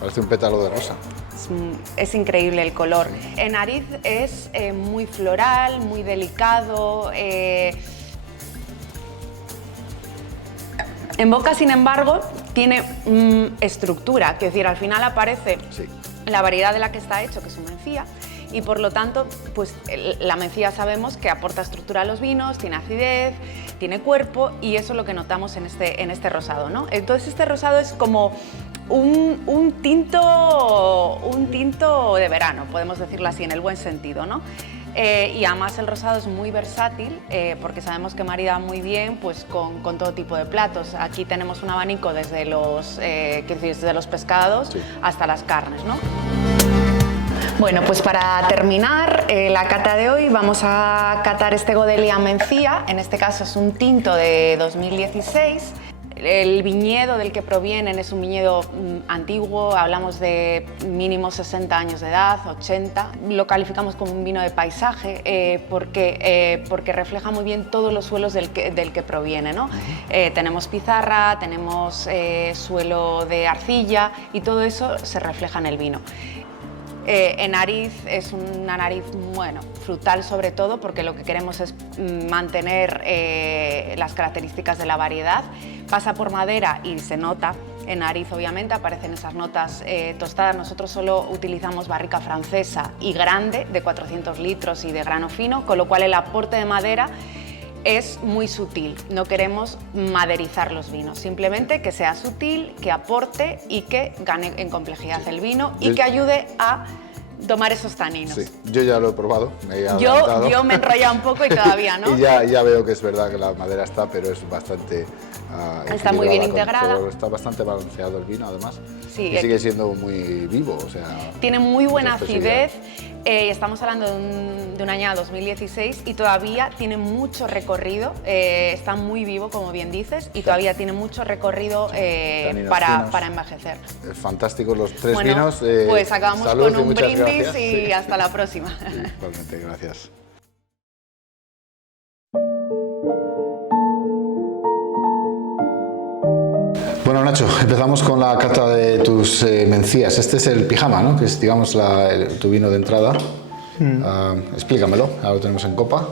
parece un pétalo de rosa. es increíble el color. En nariz es muy floral, muy delicado. En boca, sin embargo, tiene estructura, es decir, al final aparece la variedad de la que está hecho, que es una mencía, y por lo tanto, pues la mencía sabemos que aporta estructura a los vinos, tiene acidez, tiene cuerpo, y eso es lo que notamos en este rosado, ¿no? Entonces este rosado es como un tinto de verano, podemos decirlo así, en el buen sentido, ¿no? Y además el rosado es muy versátil porque sabemos que marida muy bien pues, con todo tipo de platos. Aquí tenemos un abanico desde desde los pescados hasta las carnes, ¿no? Bueno, pues para terminar la cata de hoy vamos a catar este Godelia Mencía. En este caso es un tinto de 2016. El viñedo del que provienen es un viñedo antiguo, hablamos de mínimo 60 años de edad, 80. Lo calificamos como un vino de paisaje porque refleja muy bien todos los suelos del que proviene, ¿no? Tenemos pizarra, tenemos suelo de arcilla y todo eso se refleja en el vino. En nariz es una nariz, bueno, frutal sobre todo, porque lo que queremos es mantener las características de la variedad. Pasa por madera y se nota. En nariz, obviamente, aparecen esas notas tostadas. Nosotros solo utilizamos barrica francesa y grande, de 400 litros y de grano fino, con lo cual el aporte de madera es muy sutil. No queremos maderizar los vinos, simplemente que sea sutil, que aporte y que gane en complejidad el vino y que ayude a tomar esos taninos. Sí, yo ya lo he probado, me he yo me he enrollado un poco y todavía no. Y ya veo que es verdad que la madera está, pero es bastante está muy bien integrada. Está bastante balanceado el vino, además. Sí, y sigue siendo muy vivo, o sea... Tiene muy buena acidez. Estamos hablando de un año 2016 y todavía tiene mucho recorrido. Está muy vivo, como bien dices, y todavía tiene mucho recorrido para envejecer. Fantásticos los tres vinos. Pues acabamos salud, con un brindis gracias. y hasta la próxima. Igualmente, gracias. Bueno, Nacho, empezamos con la cata de tus mencías. Este es el pijama, ¿no? Que es, digamos, tu vino de entrada. Explícamelo, ahora lo tenemos en copa.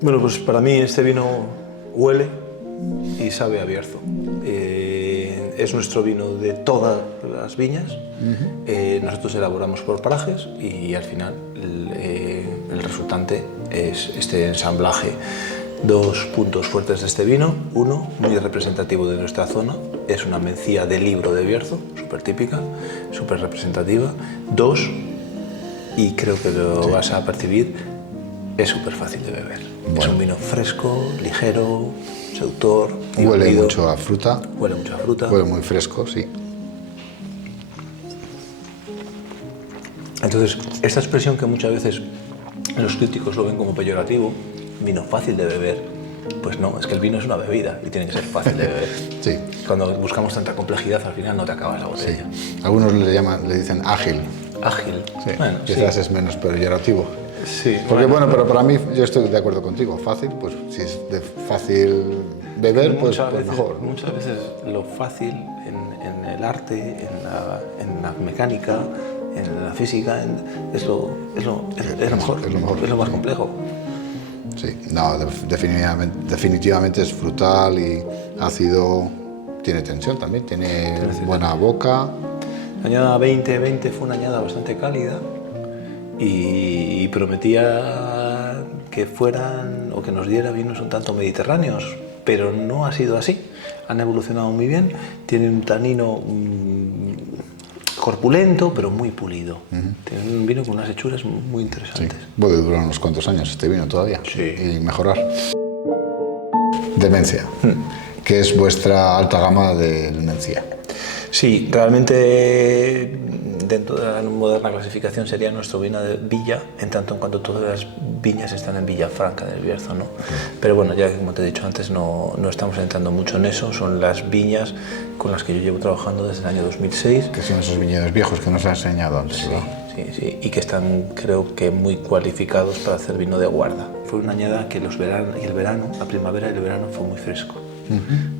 Bueno, pues para mí este vino huele y sabe a Bierzo. Es nuestro vino de todas las viñas. Nosotros elaboramos por parajes y al final el resultante es este ensamblaje. Dos puntos fuertes de este vino. Uno, muy representativo de nuestra zona, es una mencía de libro de Bierzo, súper típica, súper representativa. Dos, y creo que lo vas a percibir, es súper fácil de beber. Bueno. Es un vino fresco, ligero, seductor, divertido. Huele mucho a fruta. Huele mucho a fruta. Huele muy fresco, sí. Entonces, esta expresión que muchas veces los críticos lo ven como peyorativo, vino fácil de beber, pues no, es que el vino es una bebida y tiene que ser fácil de beber. Sí. Cuando buscamos tanta complejidad, al final no te acabas la botella. Sí. Algunos le dicen ágil. Ágil. Sí. Bueno, quizás sí. es menos peyorativo. Sí. Porque bueno, pero para mí, yo estoy de acuerdo contigo, fácil, pues si es de fácil beber, pues mejor. Muchas veces lo fácil en el arte, en la mecánica, en la física, es lo mejor, es lo más complejo. Sí, no, definitivamente es frutal y ácido, tiene tensión también, tiene buena boca. La añada 2020 fue una añada bastante cálida y prometía que fueran o que nos diera vinos un tanto mediterráneos, pero no ha sido así. Han evolucionado muy bien, tienen un tanino corpulento, pero muy pulido. Tiene un vino con unas hechuras muy interesantes. Sí. Puede durar unos cuantos años este vino todavía y mejorar. Demencia, que es vuestra alta gama de mencía. Sí, realmente dentro de la moderna clasificación sería nuestro vino de villa, en tanto en cuanto todas las viñas están en Villafranca del Bierzo, ¿no? Pero bueno, ya como te he dicho antes, no estamos entrando mucho en eso, son las viñas con las que yo llevo trabajando desde el año 2006. Que son esos viñedos viejos que nos has enseñado antes, sí, ¿no? Sí, y que están, creo que, muy cualificados para hacer vino de guarda. Fue una añada que el verano, la primavera y el verano fue muy fresco.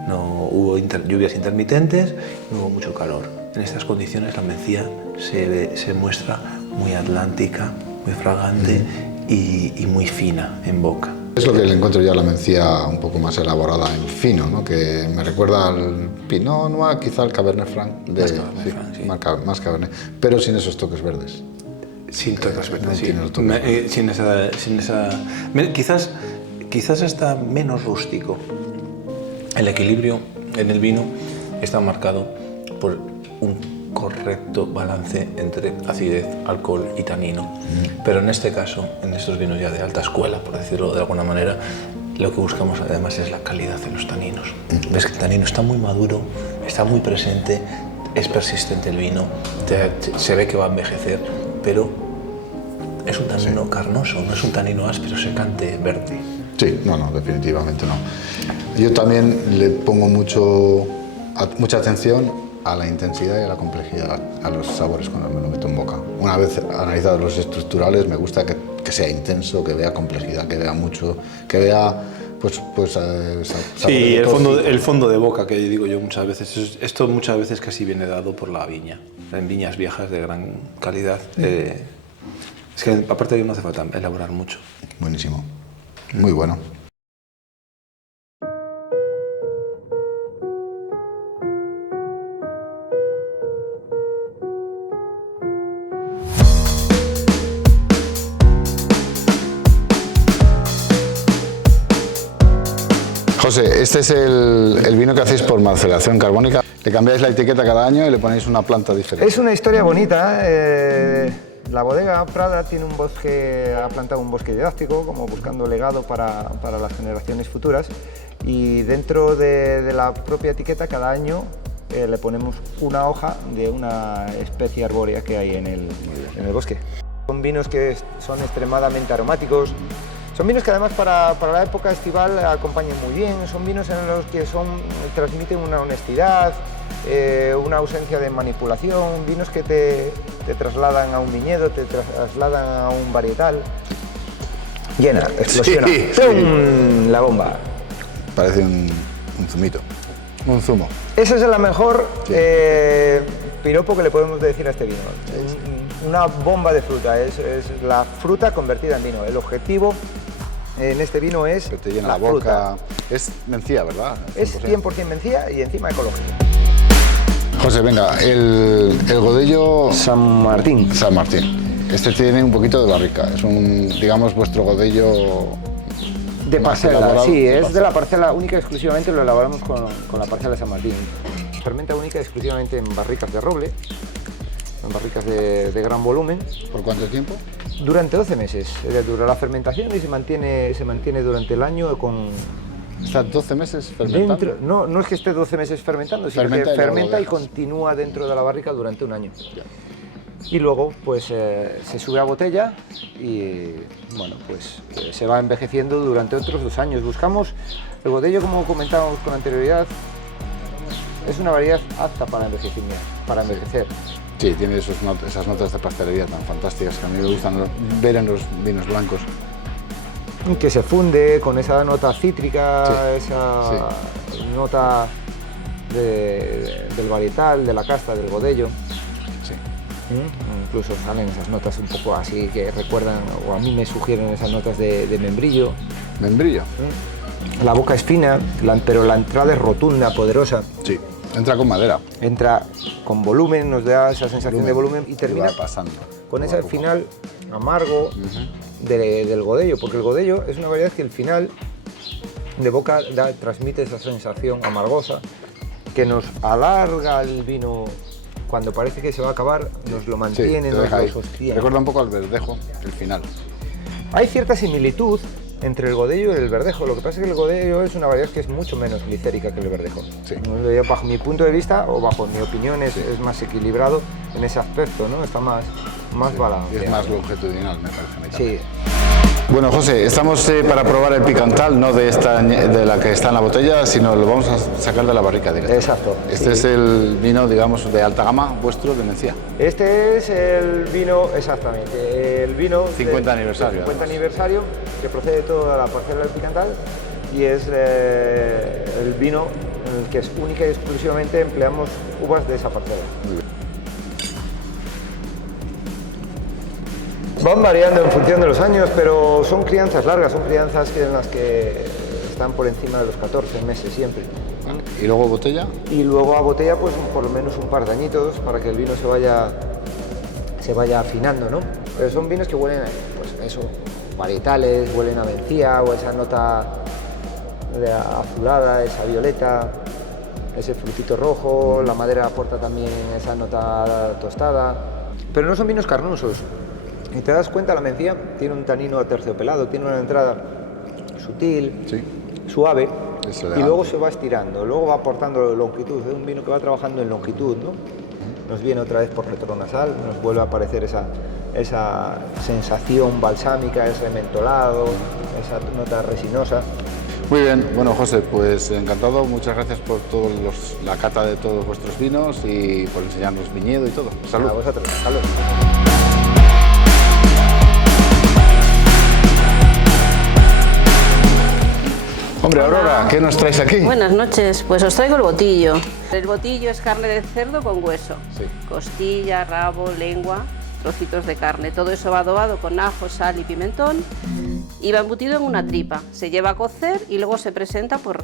No hubo lluvias intermitentes, no hubo mucho calor. en estas condiciones la mencía se muestra muy atlántica, muy fragante y muy fina en boca. Es lo que le encuentro yo a la mencía un poco más elaborada en fino, ¿no? Que me recuerda al Pinot Noir, quizá al Cabernet Franc. Más Cabernet Franc, sí. Más Cabernet, pero sin esos toques verdes. Sin toques verdes, no sí. tiene los toques. Sin esa... Quizás hasta menos rústico. El equilibrio en el vino está marcado por un correcto balance entre acidez, alcohol y tanino. Pero en este caso, en estos vinos ya de alta escuela, por decirlo de alguna manera, lo que buscamos además es la calidad en los taninos. Ves que el tanino está muy maduro, está muy presente, es persistente el vino, se ve que va a envejecer, pero es un tanino carnoso, no es un tanino áspero, secante, verde. Sí, no, definitivamente no. Yo también le pongo mucha atención a la intensidad y a la complejidad, a los sabores cuando me lo meto en boca. Una vez analizados los estructurales, me gusta que sea intenso, que vea complejidad, que vea mucho, que vea sí, el fondo de boca, que digo yo muchas veces. Esto muchas veces casi viene dado por la viña, en viñas viejas de gran calidad. Es que aparte de que no hace falta elaborar mucho. Buenísimo, muy bueno. José, este es el vino que hacéis por maceración carbónica. Le cambiáis la etiqueta cada año y le ponéis una planta diferente. Es una historia bonita. La bodega Prada tiene un bosque, ha plantado un bosque didáctico, como buscando legado para las generaciones futuras. Y dentro de la propia etiqueta, cada año le ponemos una hoja de una especie arbórea que hay en el bosque. Son vinos que son extremadamente aromáticos. Son vinos que además para la época estival acompañan muy bien, son vinos en los que transmiten una honestidad, una ausencia de manipulación, vinos que te trasladan a un viñedo, te trasladan a un varietal. Llena, explosiona, sí, ¡pum! La bomba. Parece un zumito, un zumo. Ese es el mejor piropo que le podemos decir a este vino. Una bomba de fruta, es la fruta convertida en vino. El objetivo en este vino es que te llena la boca. Fruta. Es mencía, ¿verdad? 100%. Es 100% mencía y encima ecológico. José, venga, el Godello San Martín. San Martín. Este tiene un poquito de barrica. Es digamos, vuestro Godello de parcela. Elaborado, Sí, es de la parcela única y exclusivamente, lo elaboramos con la parcela de San Martín. Fermenta única y exclusivamente en barricas de roble, en barricas de gran volumen. ¿Por cuánto tiempo? Durante 12 meses dura la fermentación y se mantiene durante el año con... ¿Está 12 meses fermentando? No es que esté 12 meses fermentando, sino que fermenta y continúa dentro de la barrica durante un año. Ya. Y luego pues se sube a botella y bueno, pues se va envejeciendo durante otros 2 años. Buscamos el Godello, como comentábamos con anterioridad, es una variedad apta para envejecer. Sí, tiene esas notas de pastelería tan fantásticas que a mí me gustan ver en los vinos blancos. Que se funde con esa nota cítrica, esa nota del varietal, de la casta, del Godello. Sí. Incluso salen esas notas un poco así que recuerdan, o a mí me sugieren esas notas de membrillo. ¿Membrillo? La boca es fina, pero la entrada es rotunda, poderosa. Sí. Entra con madera. Entra con volumen, nos da esa sensación de volumen y termina pasando con ese final amargo del Godello, porque el Godello es una variedad que el final de boca transmite esa sensación amargosa que nos alarga el vino. Cuando parece que se va a acabar, nos lo mantiene, nos lo sostiene. Recuerda un poco al verdejo, el final. Hay cierta similitud entre el Godello y el verdejo. Lo que pasa es que el Godello es una variedad que es mucho menos glicérica que el verdejo. Sí. Bajo mi punto de vista, o bajo mi opinión, es más equilibrado en ese aspecto, ¿no? Está más balanceado. Es más longitudinal, me parece. Sí. Bueno, José, estamos para probar el picantal, no de la que está en la botella, sino lo vamos a sacar de la barrica directamente. Exacto. Este es el vino, digamos, de alta gama vuestro de Mencía. Este es el vino, exactamente, el vino 50 aniversario. 50 aniversario, que procede de toda la parcela del picantal y es el vino en el que es única y exclusivamente empleamos uvas de esa parcela. Muy bien. Van variando en función de los años, pero son crianzas largas, son crianzas en las que están por encima de los 14 meses siempre. Vale. ¿Y luego botella? Y luego a botella, pues por lo menos un par de añitos para que el vino se vaya afinando, ¿no? Pero son vinos que huelen, pues eso, varietales, huelen a mencía o esa nota de azulada, esa violeta, ese frutito rojo, la madera aporta también esa nota tostada. Pero no son vinos carnosos. Y te das cuenta, la mencía tiene un tanino aterciopelado, tiene una entrada sutil, Sí. suave, Es y elegante. luego se va estirando, luego va aportando longitud. Es un vino que va trabajando en longitud, ¿no? Nos viene otra vez por retronasal, nos vuelve a aparecer esa sensación balsámica, ese mentolado, esa nota resinosa. Muy bien, bueno José, pues encantado, muchas gracias por la cata de todos vuestros vinos y por enseñarnos viñedo y todo. Salud. A vosotros, salud. Hombre, Aurora, ¿qué nos traes aquí? Buenas noches, pues os traigo el botillo. El botillo es carne de cerdo con hueso, Sí. costilla, rabo, lengua, trocitos de carne. Todo eso va adobado con ajo, sal y pimentón y va embutido en una tripa. Se lleva a cocer y luego se presenta por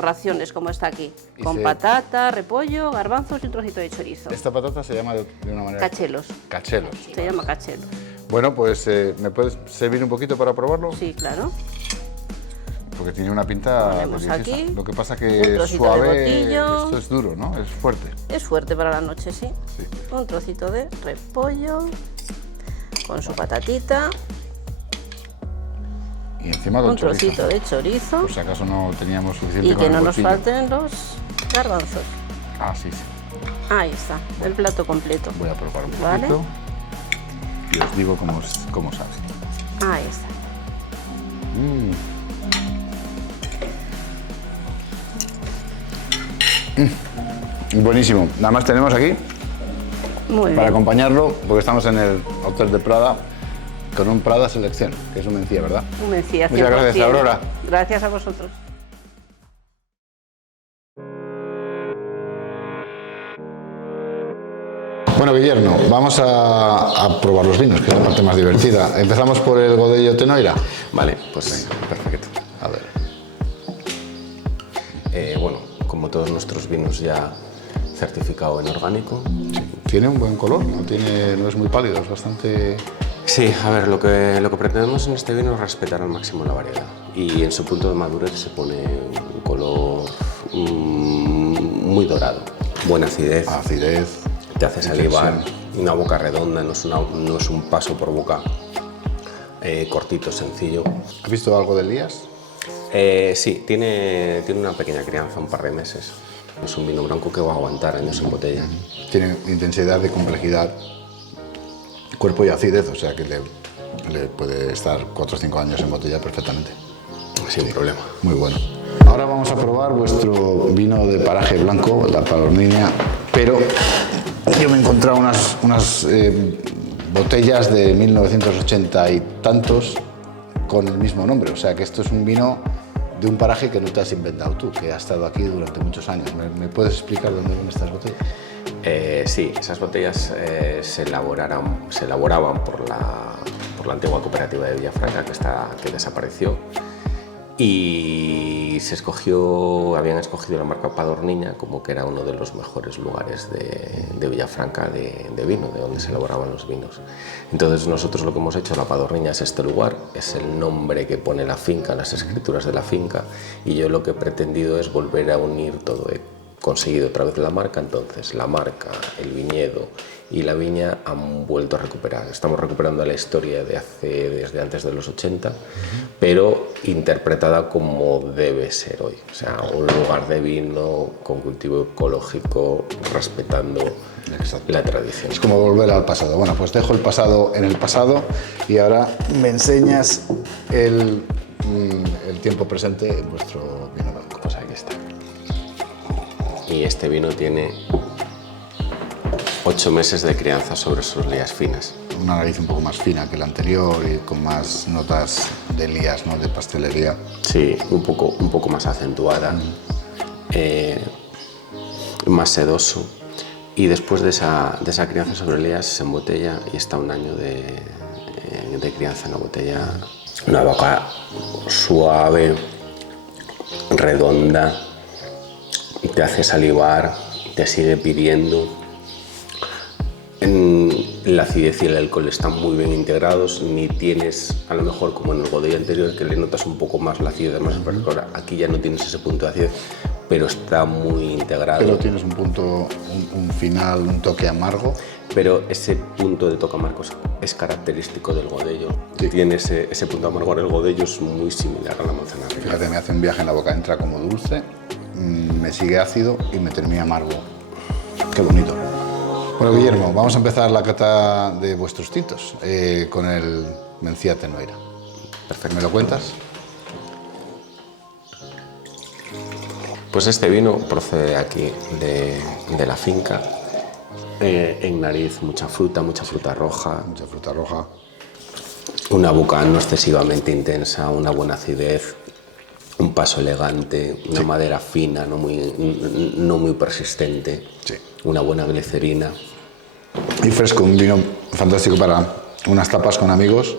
raciones, como está aquí, Y con patata, repollo, garbanzos y un trocito de chorizo. Esta patata se llama de una manera... Cachelos, Cachelos. se llama cachelo. Bueno, pues ¿me puedes servir un poquito para probarlo? Sí, claro. Porque tiene una pinta Ponemos deliciosa. aquí Lo que pasa un que trocito de suave, botillo. esto es duro, ¿no? Es fuerte. Es fuerte para la noche, sí. Sí. Un trocito de repollo con su patatita, Y encima con un trocito de chorizo Por si acaso no teníamos suficiente y con que el no nos bolsillo. falten los garbanzos. Ah, sí, sí. Ahí está, el plato completo. Voy a probar un Vale. poquito y os digo cómo sabe. Ahí está. Buenísimo. Nada más tenemos aquí Muy para bien. acompañarlo, porque estamos en el Hotel de Prada con un Prada Selección, que es un mencía, ¿verdad? Un mencía, Muchas gracias, 100%. Aurora. Gracias a vosotros. Bueno, Guillermo, vamos a probar los vinos, que es la parte más divertida. Empezamos por el Godello Tenoira. Vale, pues perfecto. A ver. Bueno, como todos nuestros vinos ya certificado en orgánico. Tiene un buen color, no es muy pálido, es bastante... Sí, a ver, lo que pretendemos en este vino es respetar al máximo la variedad. Y en su punto de madurez se pone un color muy dorado. Buena acidez, Acidez. te hace salivar, inflexión. una boca redonda, no es un paso por boca cortito, sencillo. ¿Has visto algo de Elías? Sí, tiene una pequeña crianza, un par de meses. Es un vino blanco que va a aguantar años en botella. Tiene intensidad de complejidad, cuerpo y acidez, o sea que le puede estar 4 o 5 años en botella perfectamente. Sin problema. Muy bueno. Ahora vamos a probar vuestro vino de paraje blanco, la Palorniña, pero yo me he encontrado unas botellas de 1980 y tantos con el mismo nombre, o sea que esto es un vino de un paraje que no te has inventado tú, que ha estado aquí durante muchos años. ¿Me puedes explicar dónde vienen estas botellas? Sí, esas botellas se elaboraban por la antigua cooperativa de Villafranca que desapareció, y habían escogido la marca Padorniña como que era uno de los mejores lugares de Villafranca de vino, de donde se elaboraban los vinos. Entonces nosotros lo que hemos hecho, la Padorniña es este lugar, es el nombre que pone la finca, las escrituras de la finca, y yo lo que he pretendido es volver a unir todo. He conseguido otra vez la marca, entonces la marca, el viñedo y la viña han vuelto a recuperar. Estamos recuperando la historia desde antes de los 80, pero interpretada como debe ser hoy. O sea, un lugar de vino con cultivo ecológico, respetando Exacto. la tradición. Es como volver al pasado. Bueno, pues dejo el pasado en el pasado y ahora me enseñas el tiempo presente en vuestro vino blanco. Pues aquí está. Y este vino tiene 8 meses de crianza sobre sus lías finas. Una nariz un poco más fina que la anterior y con más notas de lías, ¿no? De pastelería. Sí, un poco más acentuada, más sedoso. Y después de esa crianza sobre lías se embotella y está un año de crianza en la botella. Una boca suave, redonda, te hace salivar, te sigue pidiendo. La acidez y el alcohol están muy bien integrados, ni tienes, a lo mejor como en el Godello anterior, que le notas un poco más la acidez, más, ahora aquí ya no tienes ese punto de acidez, pero está muy integrado. Pero tienes un punto, un final, un toque amargo. Pero ese punto de toque amargo es característico del Godello. Sí. Tiene ese punto amargo en el Godello, es muy similar a la manzana rica. Fíjate, me hace un viaje en la boca, entra como dulce, me sigue ácido y me termina amargo. Qué bonito. Bueno, Guillermo, vamos a empezar la cata de vuestros tintos con el Mencía Tenoira. Perfecto. ¿Me lo cuentas? Pues este vino procede aquí de la finca. En nariz mucha fruta roja. Mucha fruta roja. Una boca no excesivamente intensa, una buena acidez, un paso elegante, una madera fina, no muy persistente, una buena glicerina. Y fresco, un vino fantástico para unas tapas con amigos.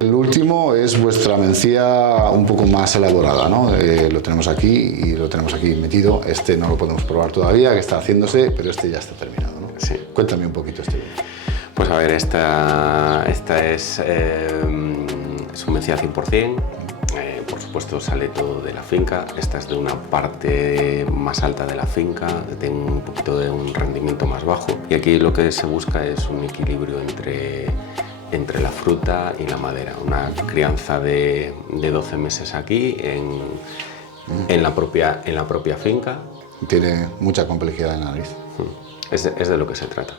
El último es vuestra mencía un poco más elaborada, ¿no? Lo tenemos aquí y lo tenemos aquí metido. Este no lo podemos probar todavía, que está haciéndose, pero este ya está terminado, ¿no? Sí. Cuéntame un poquito este vino. Pues a ver, esta es un mencía 100%. Por supuesto sale todo de la finca. Esta es de una parte más alta de la finca, tiene un poquito de un rendimiento más bajo. Y aquí lo que se busca es un equilibrio entre la fruta y la madera. Una crianza de 12 meses aquí en la propia finca. Tiene mucha complejidad en la nariz. Es de lo que se trata.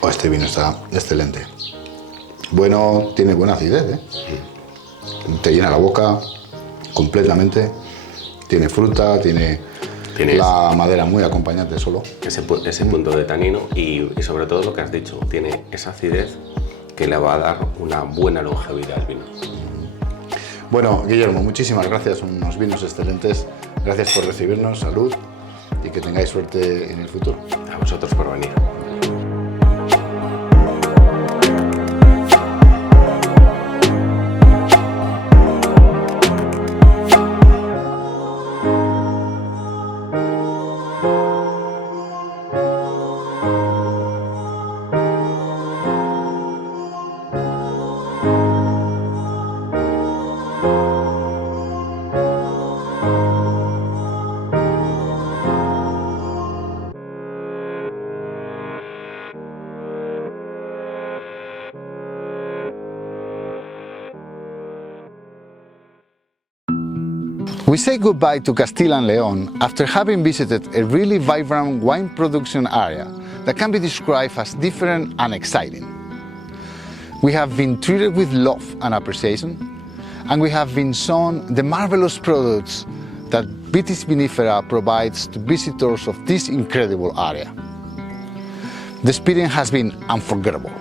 Oh, este vino está excelente. Bueno, tiene buena acidez, ¿eh? Te llena la boca completamente. Tiene fruta, tiene la madera muy acompañante solo. Ese punto de tanino y sobre todo lo que has dicho, tiene esa acidez que le va a dar una buena longevidad al vino. Bueno, Guillermo, muchísimas gracias, unos vinos excelentes. Gracias por recibirnos, salud y que tengáis suerte en el futuro. A vosotros por venir. We say goodbye to Castilla and León after having visited a really vibrant wine production area that can be described as different and exciting. We have been treated with love and appreciation, and we have been shown the marvelous products that Vitis Vinifera provides to visitors of this incredible area. The experience has been unforgettable.